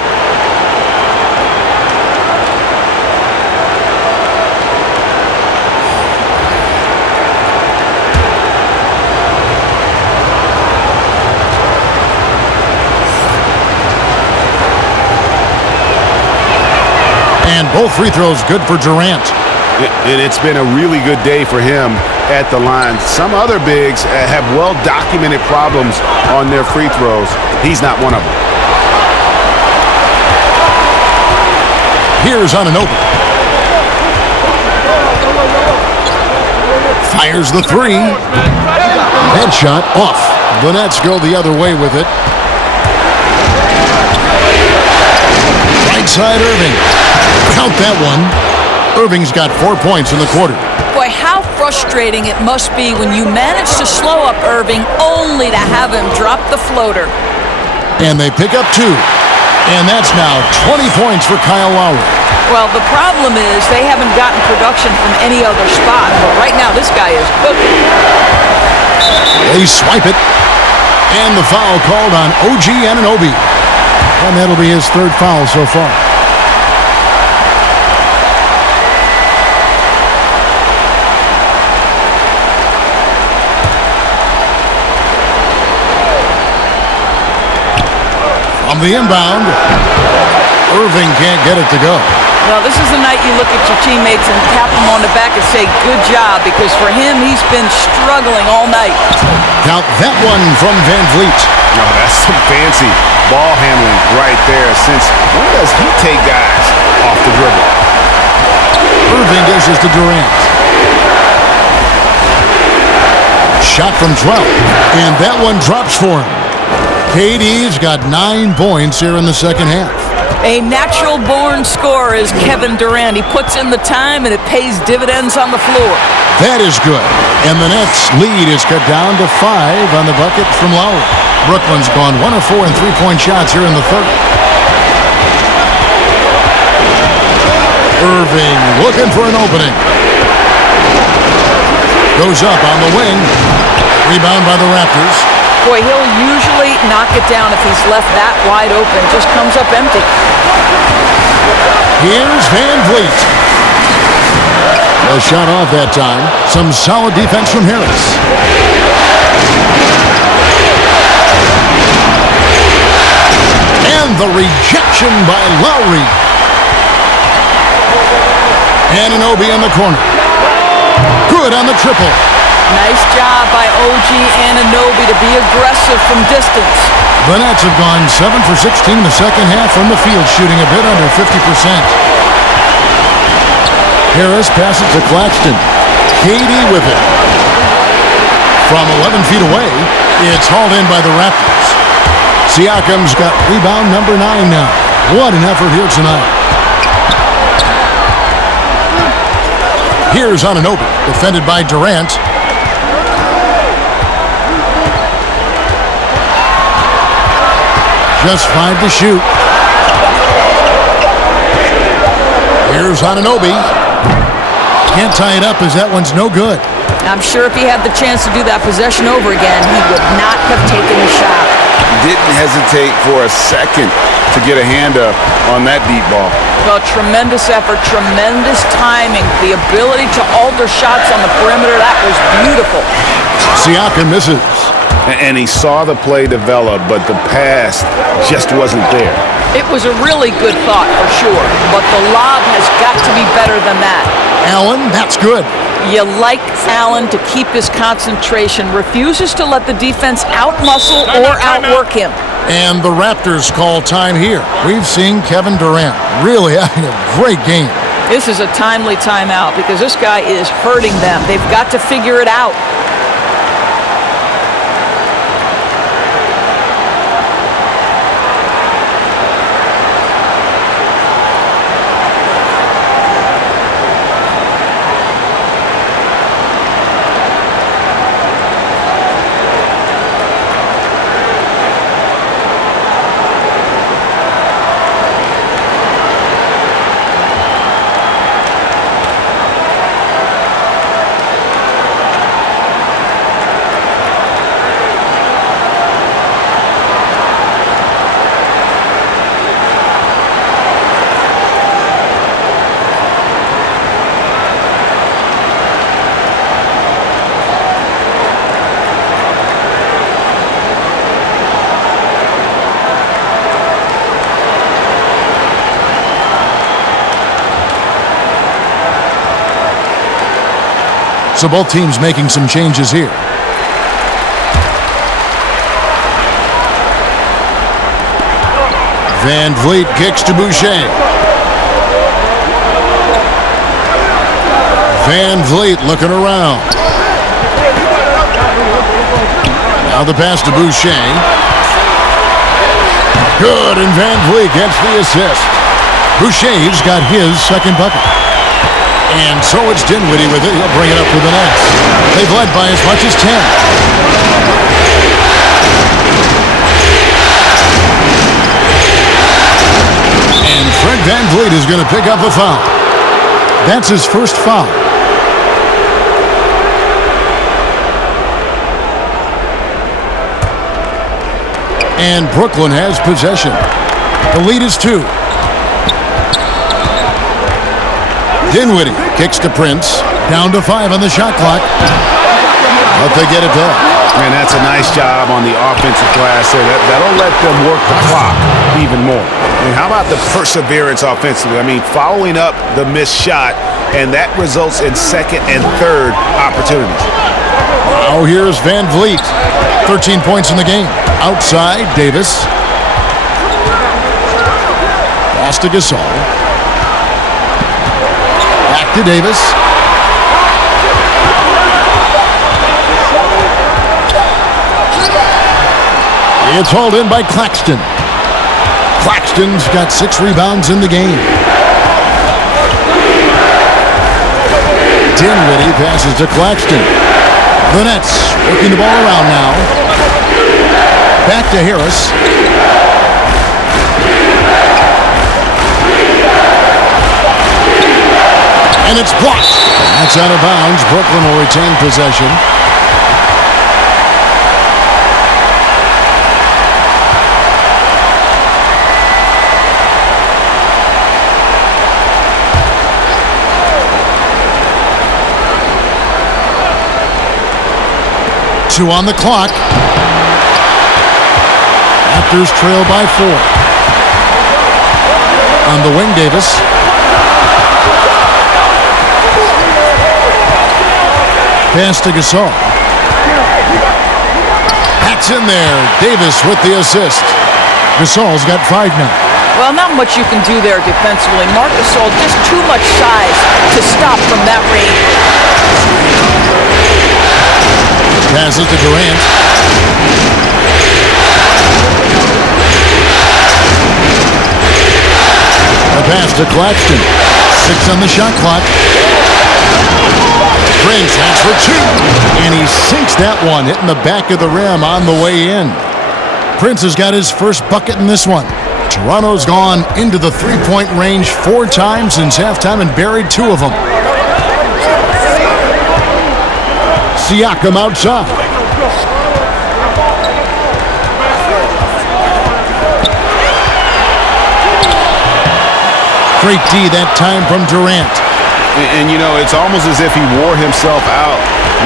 And both free throws good for Durant. And it's been a really good day for him at the line. Some other bigs have well-documented problems on their free throws. He's not one of them. Here's Anunoby. Fires the three. Headshot off. The Nets go the other way with it. Right side Irving. Count that one. Irving's got 4 points in the quarter. Boy, how frustrating it must be when you manage to slow up Irving only to have him drop the floater. And they pick up 2. And that's now 20 points for Kyle Lowry. Well, the problem is they haven't gotten production from any other spot. But right now, this guy is cooking. They swipe it. And the foul called on OG Anunoby. And that'll be his 3rd foul so far. On the inbound, Irving can't get it to go. Well, this is the night you look at your teammates and tap them on the back and say, good job, because for him, he's been struggling all night. Count that one from Van Vliet. Oh, that's some fancy ball handling right there. Since when does he take guys off the dribble? Irving dishes to Durant. Shot from 12, and that one drops for him. KD's got 9 points here in the second half. A natural-born scorer is Kevin Durant. He puts in the time, and it pays dividends on the floor. That is good. And the Nets' lead is cut down to 5 on the bucket from Lowry. Brooklyn's gone 1 of 4 in three-point shots here in the third. Irving looking for an opening. Goes up on the wing. Rebound by the Raptors. Boy, he'll usually knock it down if he's left that wide open. Just comes up empty. Here's Van Vliet. A shot off that time. Some solid defense from Harris. And the rejection by Lowry. Anunoby in the corner. Good on the triple. Nice job by OG Anunoby to be aggressive from distance. The Nets have gone 7 for 16 in the second half from the field, shooting a bit under 50%. Harris passes to Claxton. KD with it. From 11 feet away, it's hauled in by the Raptors. Siakam's got rebound number 9 now. What an effort here tonight. Here's Anunoby, defended by Durant. Just 5 to shoot. Here's Anunoby. Can't tie it up as that one's no good. I'm sure if he had the chance to do that possession over again, he would not have taken the shot. Didn't hesitate for a second to get a hand up on that deep ball. Well, tremendous effort, tremendous timing. The ability to alter shots on the perimeter, that was beautiful. Siakam misses. And he saw the play develop, but the pass just wasn't there. It was a really good thought for sure, but the lob has got to be better than that. Allen, that's good. You like Allen to keep his concentration, refuses to let the defense outmuscle or outwork him. And the Raptors call time here. We've seen Kevin Durant really having a great game. This is a timely timeout because this guy is hurting them. They've got to figure it out. So both teams making some changes here. Van Vliet kicks to Boucher. Van Vliet looking around. Now the pass to Boucher. Good, and Van Vliet gets the assist. Boucher's got his second bucket. And so it's Dinwiddie with it. He'll bring it up to the Nets. They've led by as much as 10. And Fred Van Vliet is going to pick up a foul. That's his first foul. And Brooklyn has possession. The lead is 2. Dinwiddie kicks to Prince. Down to 5 on the shot clock. But they get it back. And that's a nice job on the offensive glass there. That'll let them work the clock even more. And how about the perseverance offensively? I mean, following up the missed shot, and that results in second and third opportunities. Now here's Van Vliet. 13 points in the game. Outside, Davis. Pass to Gasol. Back to Davis. It's hauled in by Claxton. Claxton's got 6 rebounds in the game. Dinwiddie passes to Claxton. The Nets working the ball around now. Back to Harris. And it's blocked. That's out of bounds. Brooklyn will retain possession. Two on the clock. Raptors trail by 4. On the wing, Davis. Pass to Gasol. That's in there. Davis with the assist. Gasol's got 5 now. Well, not much you can do there defensively. Marc Gasol, just too much size to stop from that range. Passes to Durant. A pass to Claxton. 6 on the shot clock. Prince has for 2. And he sinks that one, hitting the back of the rim on the way in. Prince has got his first bucket in this one. Toronto's gone into the three-point range 4 times since halftime and buried 2 of them. Siakam outside. Great D that time from Durant. And you know, it's almost as if he wore himself out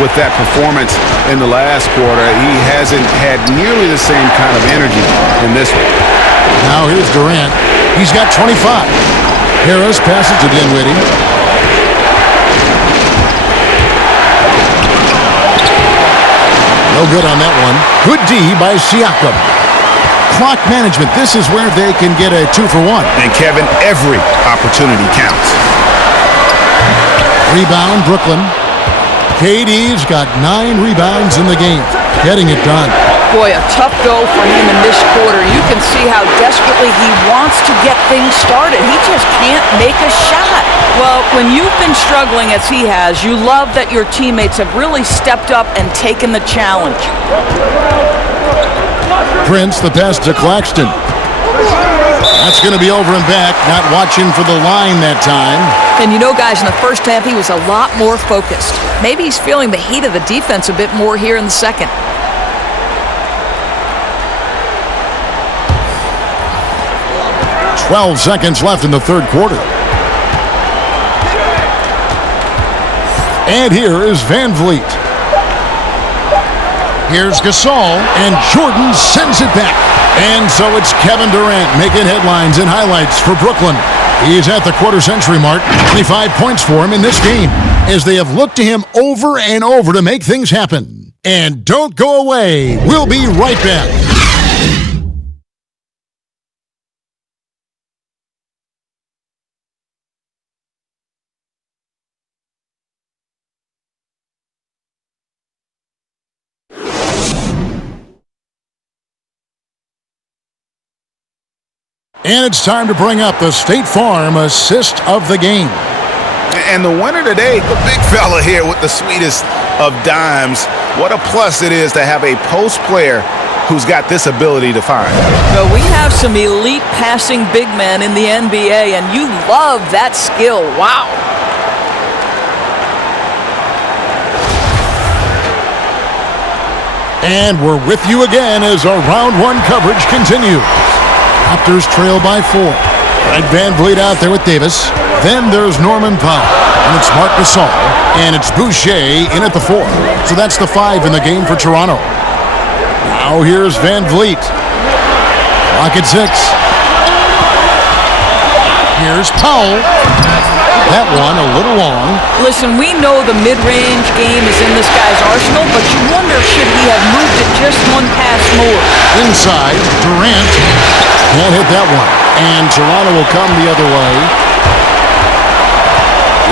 with that performance in the last quarter. He hasn't had nearly the same kind of energy in this one. Now here's Durant. He's got 25. Harris passes to Dinwiddie. No good on that one. Good D by Siakam. Clock management. This is where they can get a 2 for 1. And Kevin, every opportunity counts. Rebound, Brooklyn. KD's got 9 rebounds in the game. Getting it done. Boy, a tough go for him in this quarter. You can see how desperately he wants to get things started. He just can't make a shot. Well, when you've been struggling as he has, you love that your teammates have really stepped up and taken the challenge. Prince, the pass to Claxton. That's going to be over and back. Not watching for the line that time. And you know, guys, in the first half, he was a lot more focused. Maybe he's feeling the heat of the defense a bit more here in the second. "12 seconds left in the third quarter. And here is Van Vliet. Here's Gasol, and Jordan sends it back. And so it's Kevin Durant making headlines and highlights for Brooklyn. He's at the quarter-century mark. 25 points for him in this game, as they have looked to him over and over to make things happen. And don't go away. We'll be right back. And it's time to bring up the State Farm assist of the game. And the winner today, the big fella here with the sweetest of dimes. What a plus it is to have a post player who's got this ability to find. Well, we have some elite passing big men in the NBA, and you love that skill. Wow. And we're with you again as our round one coverage continues. Raptors trail by 4. Fred VanVleet out there with Davis. Then there's Norman Powell. And it's Marc Gasol. And it's Boucher in at the 4. So that's the 5 in the game for Toronto. Now here's VanVleet. Clock at 6. Here's Powell. That one a little long. Listen, we know the mid-range game is in this guy's arsenal, but you wonder should he have moved it just one pass more. Inside, Durant can't hit that one. And Toronto will come the other way.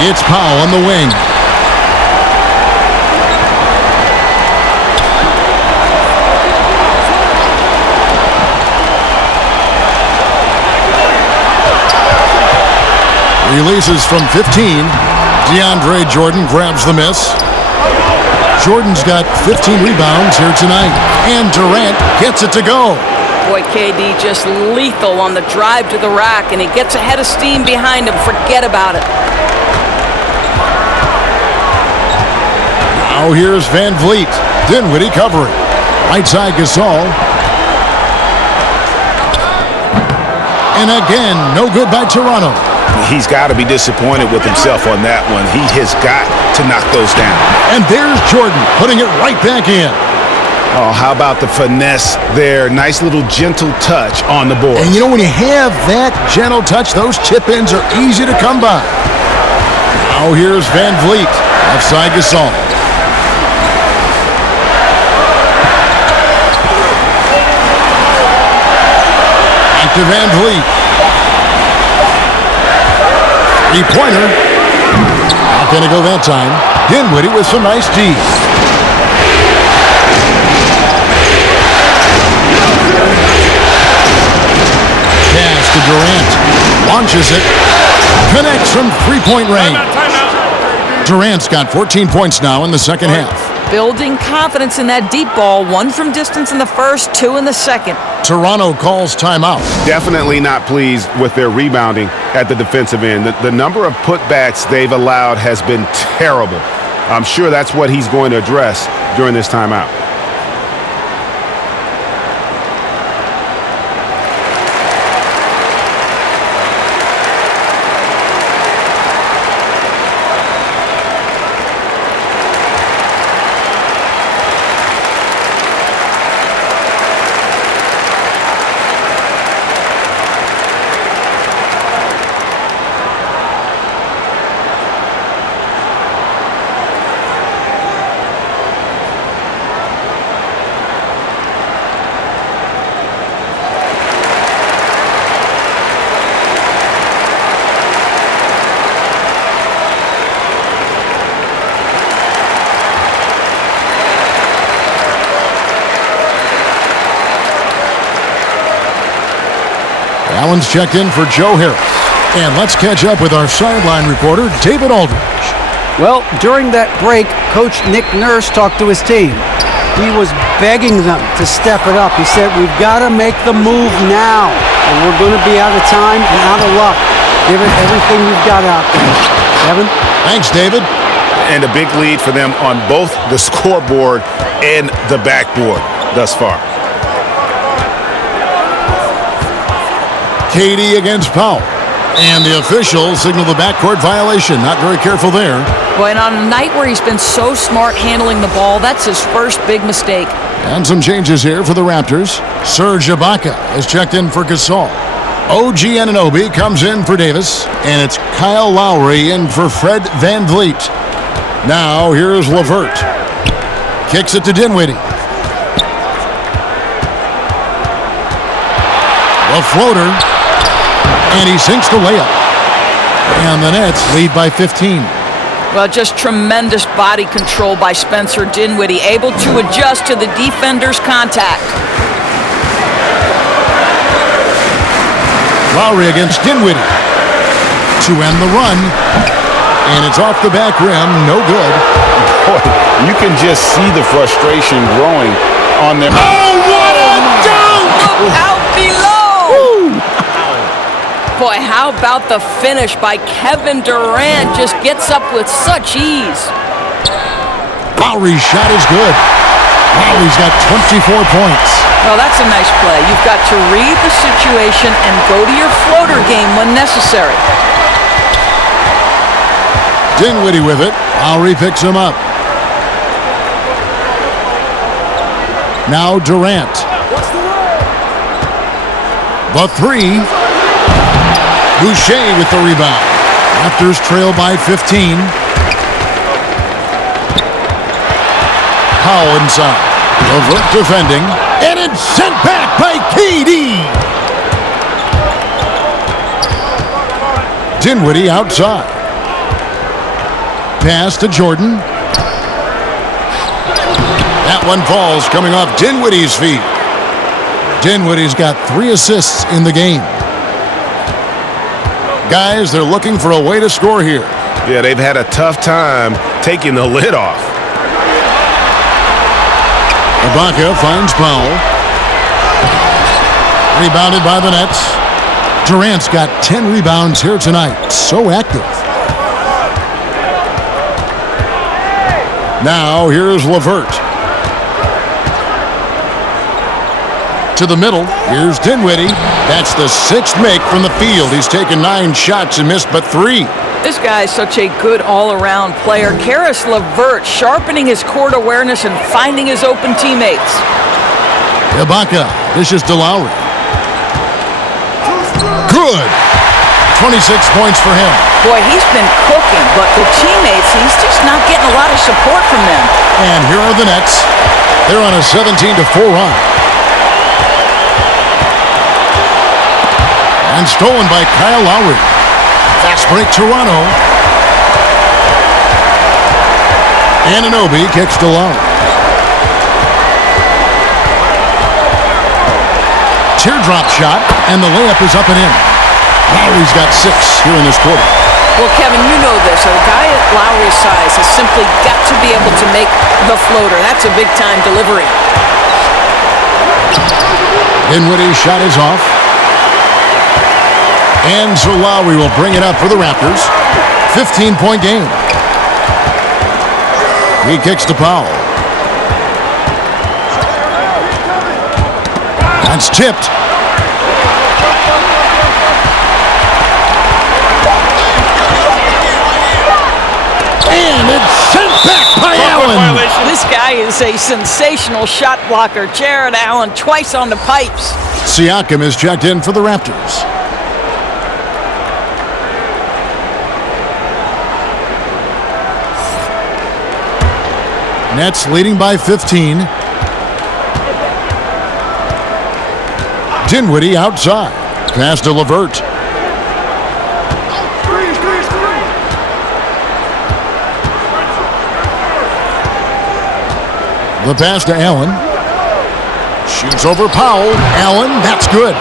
It's Powell on the wing. Releases from 15. DeAndre Jordan grabs the miss. Jordan's got 15 rebounds here tonight. And Durant gets it to go. Boy, KD just lethal on the drive to the rack, and he gets a head of steam behind him. Forget about it. Now here's VanVleet. Dinwiddie covering. Right side Gasol. And again, no good by Toronto. He's got to be disappointed with himself on that one. He has got to knock those down. And there's Jordan putting it right back in. Oh, how about the finesse there? Nice little gentle touch on the board. And you know, when you have that gentle touch, those chip-ins are easy to come by. Now here's VanVleet. Left side Gasol. Back to VanVleet. Three-pointer. Not going to go that time. Dinwiddie with some nice D. Pass to Durant. Launches it. Connects from three-point range. Durant's got 14 points now in the second half. Building confidence in that deep ball. 1 from distance in the first, 2 in the second. Toronto calls timeout. Definitely not pleased with their rebounding at the defensive end. The number of putbacks they've allowed has been terrible. I'm sure that's what he's going to address during this timeout. Allen's checked in for Joe Harris. And let's catch up with our sideline reporter, David Aldridge. Well, during that break, Coach Nick Nurse talked to his team. He was begging them to step it up. He said, we've got to make the move now, or we're going to be out of time and out of luck. Give it everything you've got out there. Evan? Thanks, David. And a big lead for them on both the scoreboard and the backboard thus far. KD against Powell. And the officials signal the backcourt violation. Not very careful there. Boy, and on a night where he's been so smart handling the ball, that's his first big mistake. And some changes here for the Raptors. Serge Ibaka has checked in for Gasol. OG Anunoby comes in for Davis. And it's Kyle Lowry in for Fred VanVleet. Now here's LeVert. Kicks it to Dinwiddie. The floater. And he sinks the layup. And the Nets lead by 15. Well, just tremendous body control by Spencer Dinwiddie, able to adjust to the defender's contact. Lowry against Dinwiddie to end the run. And it's off the back rim. No good. Boy, you can just see the frustration growing on their... Oh, what a dunk! Look out below! Boy, how about the finish by Kevin Durant? Just gets up with such ease. Lowry's shot is good. Lowry's got 24 points. Well, that's a nice play. You've got to read the situation and go to your floater game when necessary. Dinwiddie with it. Lowry picks him up. Now Durant. The three. Boucher with the rebound. Raptors trail by 15. Powell inside. LeVert defending. And it's sent back by KD. Dinwiddie outside. Pass to Jordan. That one falls coming off Dinwiddie's feet. Dinwiddie's got 3 assists in the game. Guys, they're looking for a way to score here. Yeah, they've had a tough time taking the lid off. Ibaka finds Powell. Rebounded by the Nets. Durant's got 10 rebounds here tonight. So active. Now here's LeVert. To the middle. Here's Dinwiddie. That's the 6th make from the field. He's taken 9 shots and missed but 3. This guy is such a good all-around player. Karis LeVert sharpening his court awareness and finding his open teammates. Ibaka dishes to Lowry. Good. 26 points for him. Boy, he's been cooking, but the teammates, he's just not getting a lot of support from them. And here are the Nets. They're on a 17-4 run. And stolen by Kyle Lowry. Fast break Toronto. Anunoby kicks to Lowry. Teardrop shot, and the layup is up and in. Lowry's got 6 here in this quarter. Well, Kevin, you know this. A guy at Lowry's size has simply got to be able to make the floater. That's a big-time delivery. Dinwiddie's shot is off. And so Lowry will bring it up for the Raptors. 15-point game. He kicks to Powell. That's tipped. And it's sent back by Allen. This guy is a sensational shot blocker. Jared Allen twice on the pipes. Siakam is checked in for the Raptors. Nets leading by 15. Dinwiddie outside. Pass to LeVert. The pass to Allen. Shoots over Powell. Allen, that's good.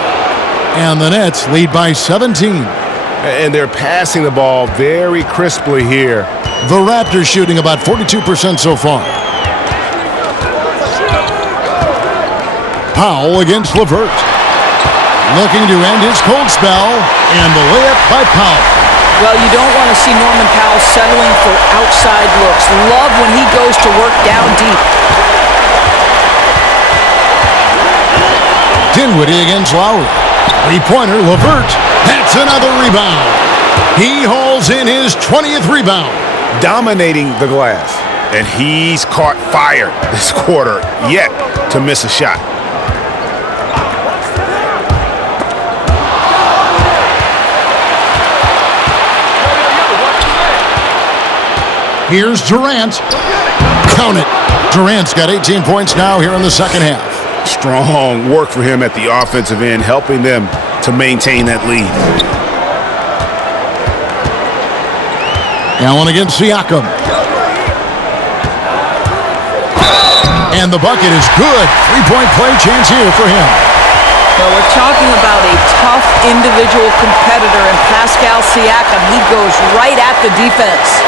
And the Nets lead by 17. And they're passing the ball very crisply here. The Raptors shooting about 42% so far. Powell against LeVert. Looking to end his cold spell. And the layup by Powell. Well, you don't want to see Norman Powell settling for outside looks. Love when he goes to work down deep. Dinwiddie against Lowry. 3-pointer, LeVert. That's another rebound. He hauls in his 20th rebound. Dominating the glass. And he's caught fire this quarter, yet to miss a shot. Here's Durant. Count it. Durant's got 18 points now here in the second half. Strong work for him at the offensive end, helping them to maintain that lead. Allen against Siakam. And the bucket is good. 3-point play chance here for him. Well, we're talking about a tough individual competitor in Pascal Siakam. He goes right at the defense.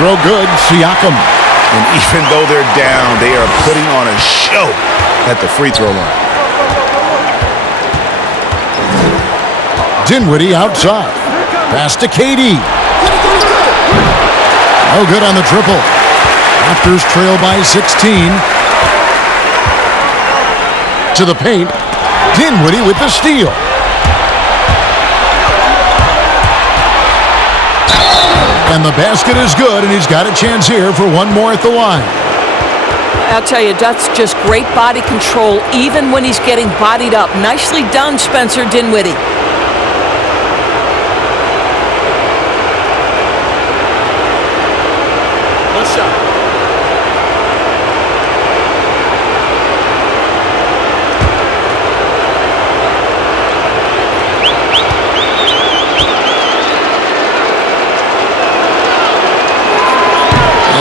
Throw good, Siakam. And even though they're down, they are putting on a show at the free throw line. Dinwiddie outside. Pass to KD. No good on the triple. Raptors trail by 16. To the paint. Dinwiddie with the steal. And the basket is good, and he's got a chance here for one more at the line. I'll tell you, that's just great body control, even when he's getting bodied up. Nicely done, Spencer Dinwiddie. No shot.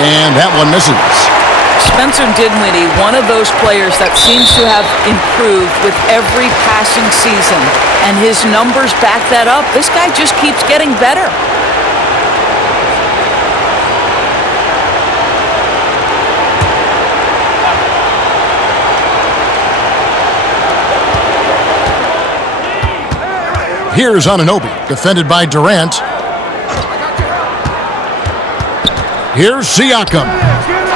And that one misses. Spencer Dinwiddie, one of those players that seems to have improved with every passing season, and his numbers back that up. This guy just keeps getting better. Here's Anunoby, defended by Durant. Here's Siakam.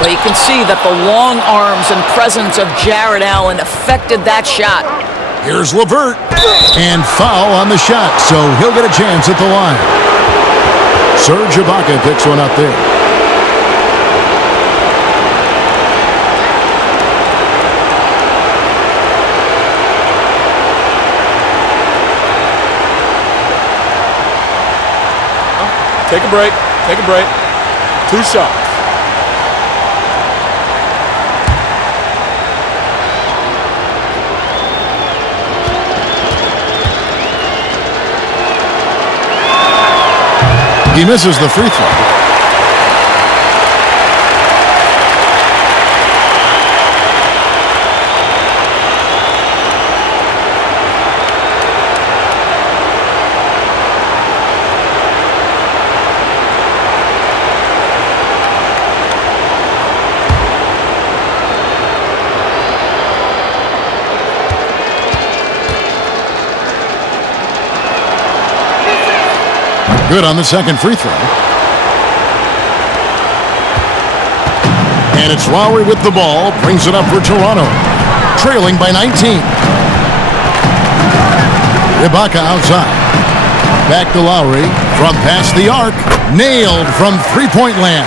Well, you can see that the long arms and presence of Jared Allen affected that shot. Here's LeVert. And foul on the shot, so he'll get a chance at the line. Serge Ibaka picks one up there. Take a break. Take a break. 2 shots. He misses the free throw. Good on the second free throw. And it's Lowry with the ball. Brings it up for Toronto. Trailing by 19. Ibaka outside. Back to Lowry. From past the arc. Nailed from three-point land.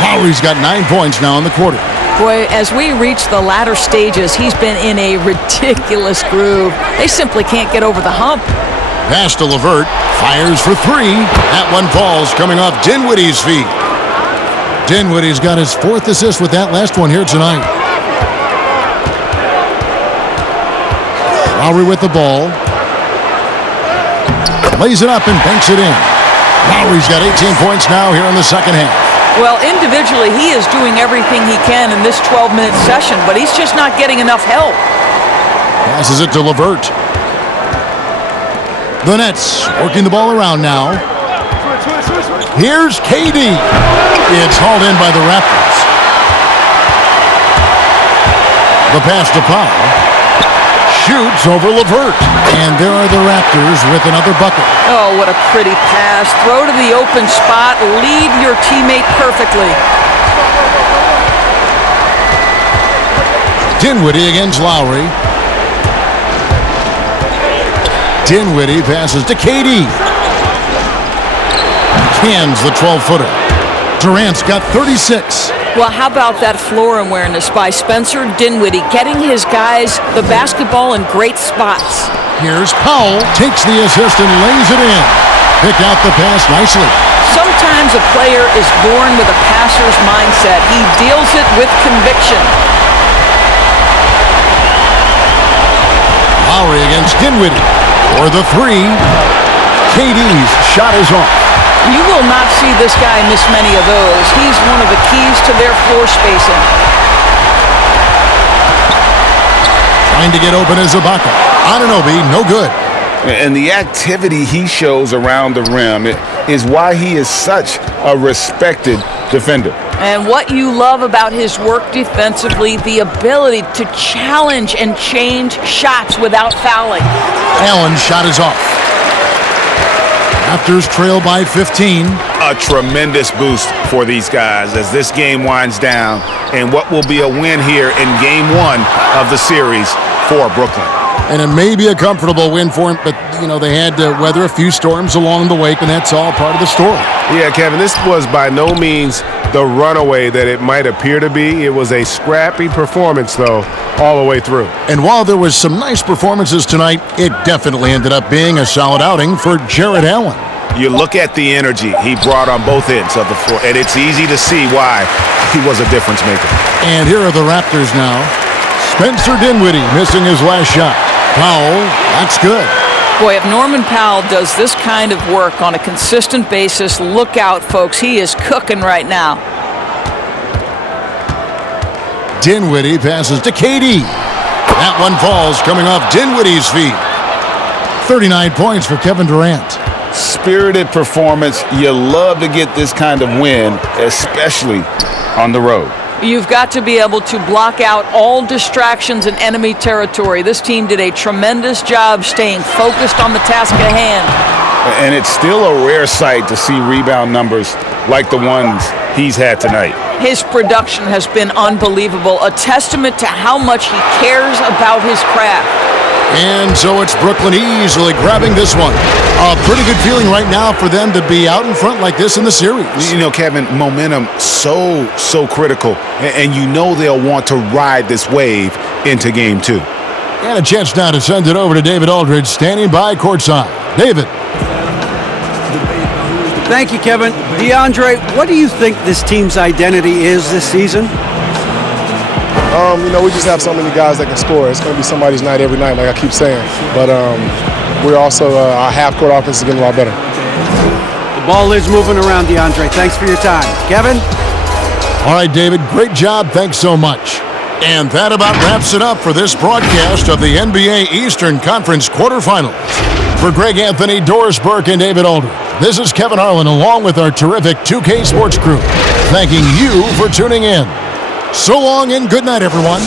Lowry's got 9 points now in the quarter. Boy, as we reach the latter stages, he's been in a ridiculous groove. They simply can't get over the hump. Pass to LeVert. Fires for three. That one falls, coming off Dinwiddie's feet. Dinwiddie's got his 4th assist with that last one here tonight. Lowry with the ball. Lays it up and banks it in. Lowry's got 18 points now here in the second half. Well, individually, he is doing everything he can in this 12-minute session, but he's just not getting enough help. Passes it to LeVert. The Nets working the ball around now. Here's KD. It's hauled in by the Raptors. The pass to Powell. Shoots over LeVert. And there are the Raptors with another bucket. Oh, what a pretty pass. Throw to the open spot. Lead your teammate perfectly. Dinwiddie against Lowry. Dinwiddie passes to KD. Cans the 12-footer. Durant's got 36. Well, how about that floor awareness by Spencer Dinwiddie, getting his guys the basketball in great spots. Here's Powell. Takes the assist and lays it in. picked out the pass nicely. Sometimes a player is born with a passer's mindset. He deals it with conviction. Lowry against Dinwiddie for the three. KD's shot is off. You will not see this guy miss many of those. He's one of the keys to their floor spacing. Trying to get open is Ibaka. Anunoby, no good. And the activity he shows around the rim is why he is such a respected defender. And what you love about his work defensively, the ability to challenge and change shots without fouling. Allen's shot is off. Raptors trail by 15. A tremendous boost for these guys as this game winds down and what will be a win here in game one of the series for Brooklyn. And it may be a comfortable win for him, but, they had to weather a few storms along the way, and that's all part of the story. Yeah, Kevin, this was by no means the runaway that it might appear to be. It was a scrappy performance, though, all the way through. And while there was some nice performances tonight, it definitely ended up being a solid outing for Jared Allen. You look at the energy he brought on both ends of the floor, and it's easy to see why he was a difference maker. And here are the Raptors now. Spencer Dinwiddie missing his last shot. Powell, that's good. Boy, if Norman Powell does this kind of work on a consistent basis, look out, folks. He is cooking right now. Dinwiddie passes to KD. That one falls coming off Dinwiddie's feet. 39 points for Kevin Durant. Spirited performance. You love to get this kind of win, especially on the road. You've got to be able to block out all distractions in enemy territory. This team did a tremendous job staying focused on the task at hand. And it's still a rare sight to see rebound numbers like the ones he's had tonight. His production has been unbelievable, a testament to how much he cares about his craft. And so it's Brooklyn easily grabbing this one. A pretty good feeling right now for them to be out in front like this in the series. Kevin, momentum so critical. And they'll want to ride this wave into game two. And a chance now to send it over to David Aldridge, standing by courtside. David. Thank you, Kevin. DeAndre, what do you think this team's identity is this season? We just have so many guys that can score. It's going to be somebody's night every night, like I keep saying. But we're also, our half-court offense is getting a lot better. The ball is moving around, DeAndre. Thanks for your time. Kevin? All right, David, great job. Thanks so much. And that about wraps it up for this broadcast of the NBA Eastern Conference quarterfinals. For Greg Anthony, Doris Burke, and David Aldridge, this is Kevin Harlan along with our terrific 2K Sports crew, thanking you for tuning in. So long and good night, everyone.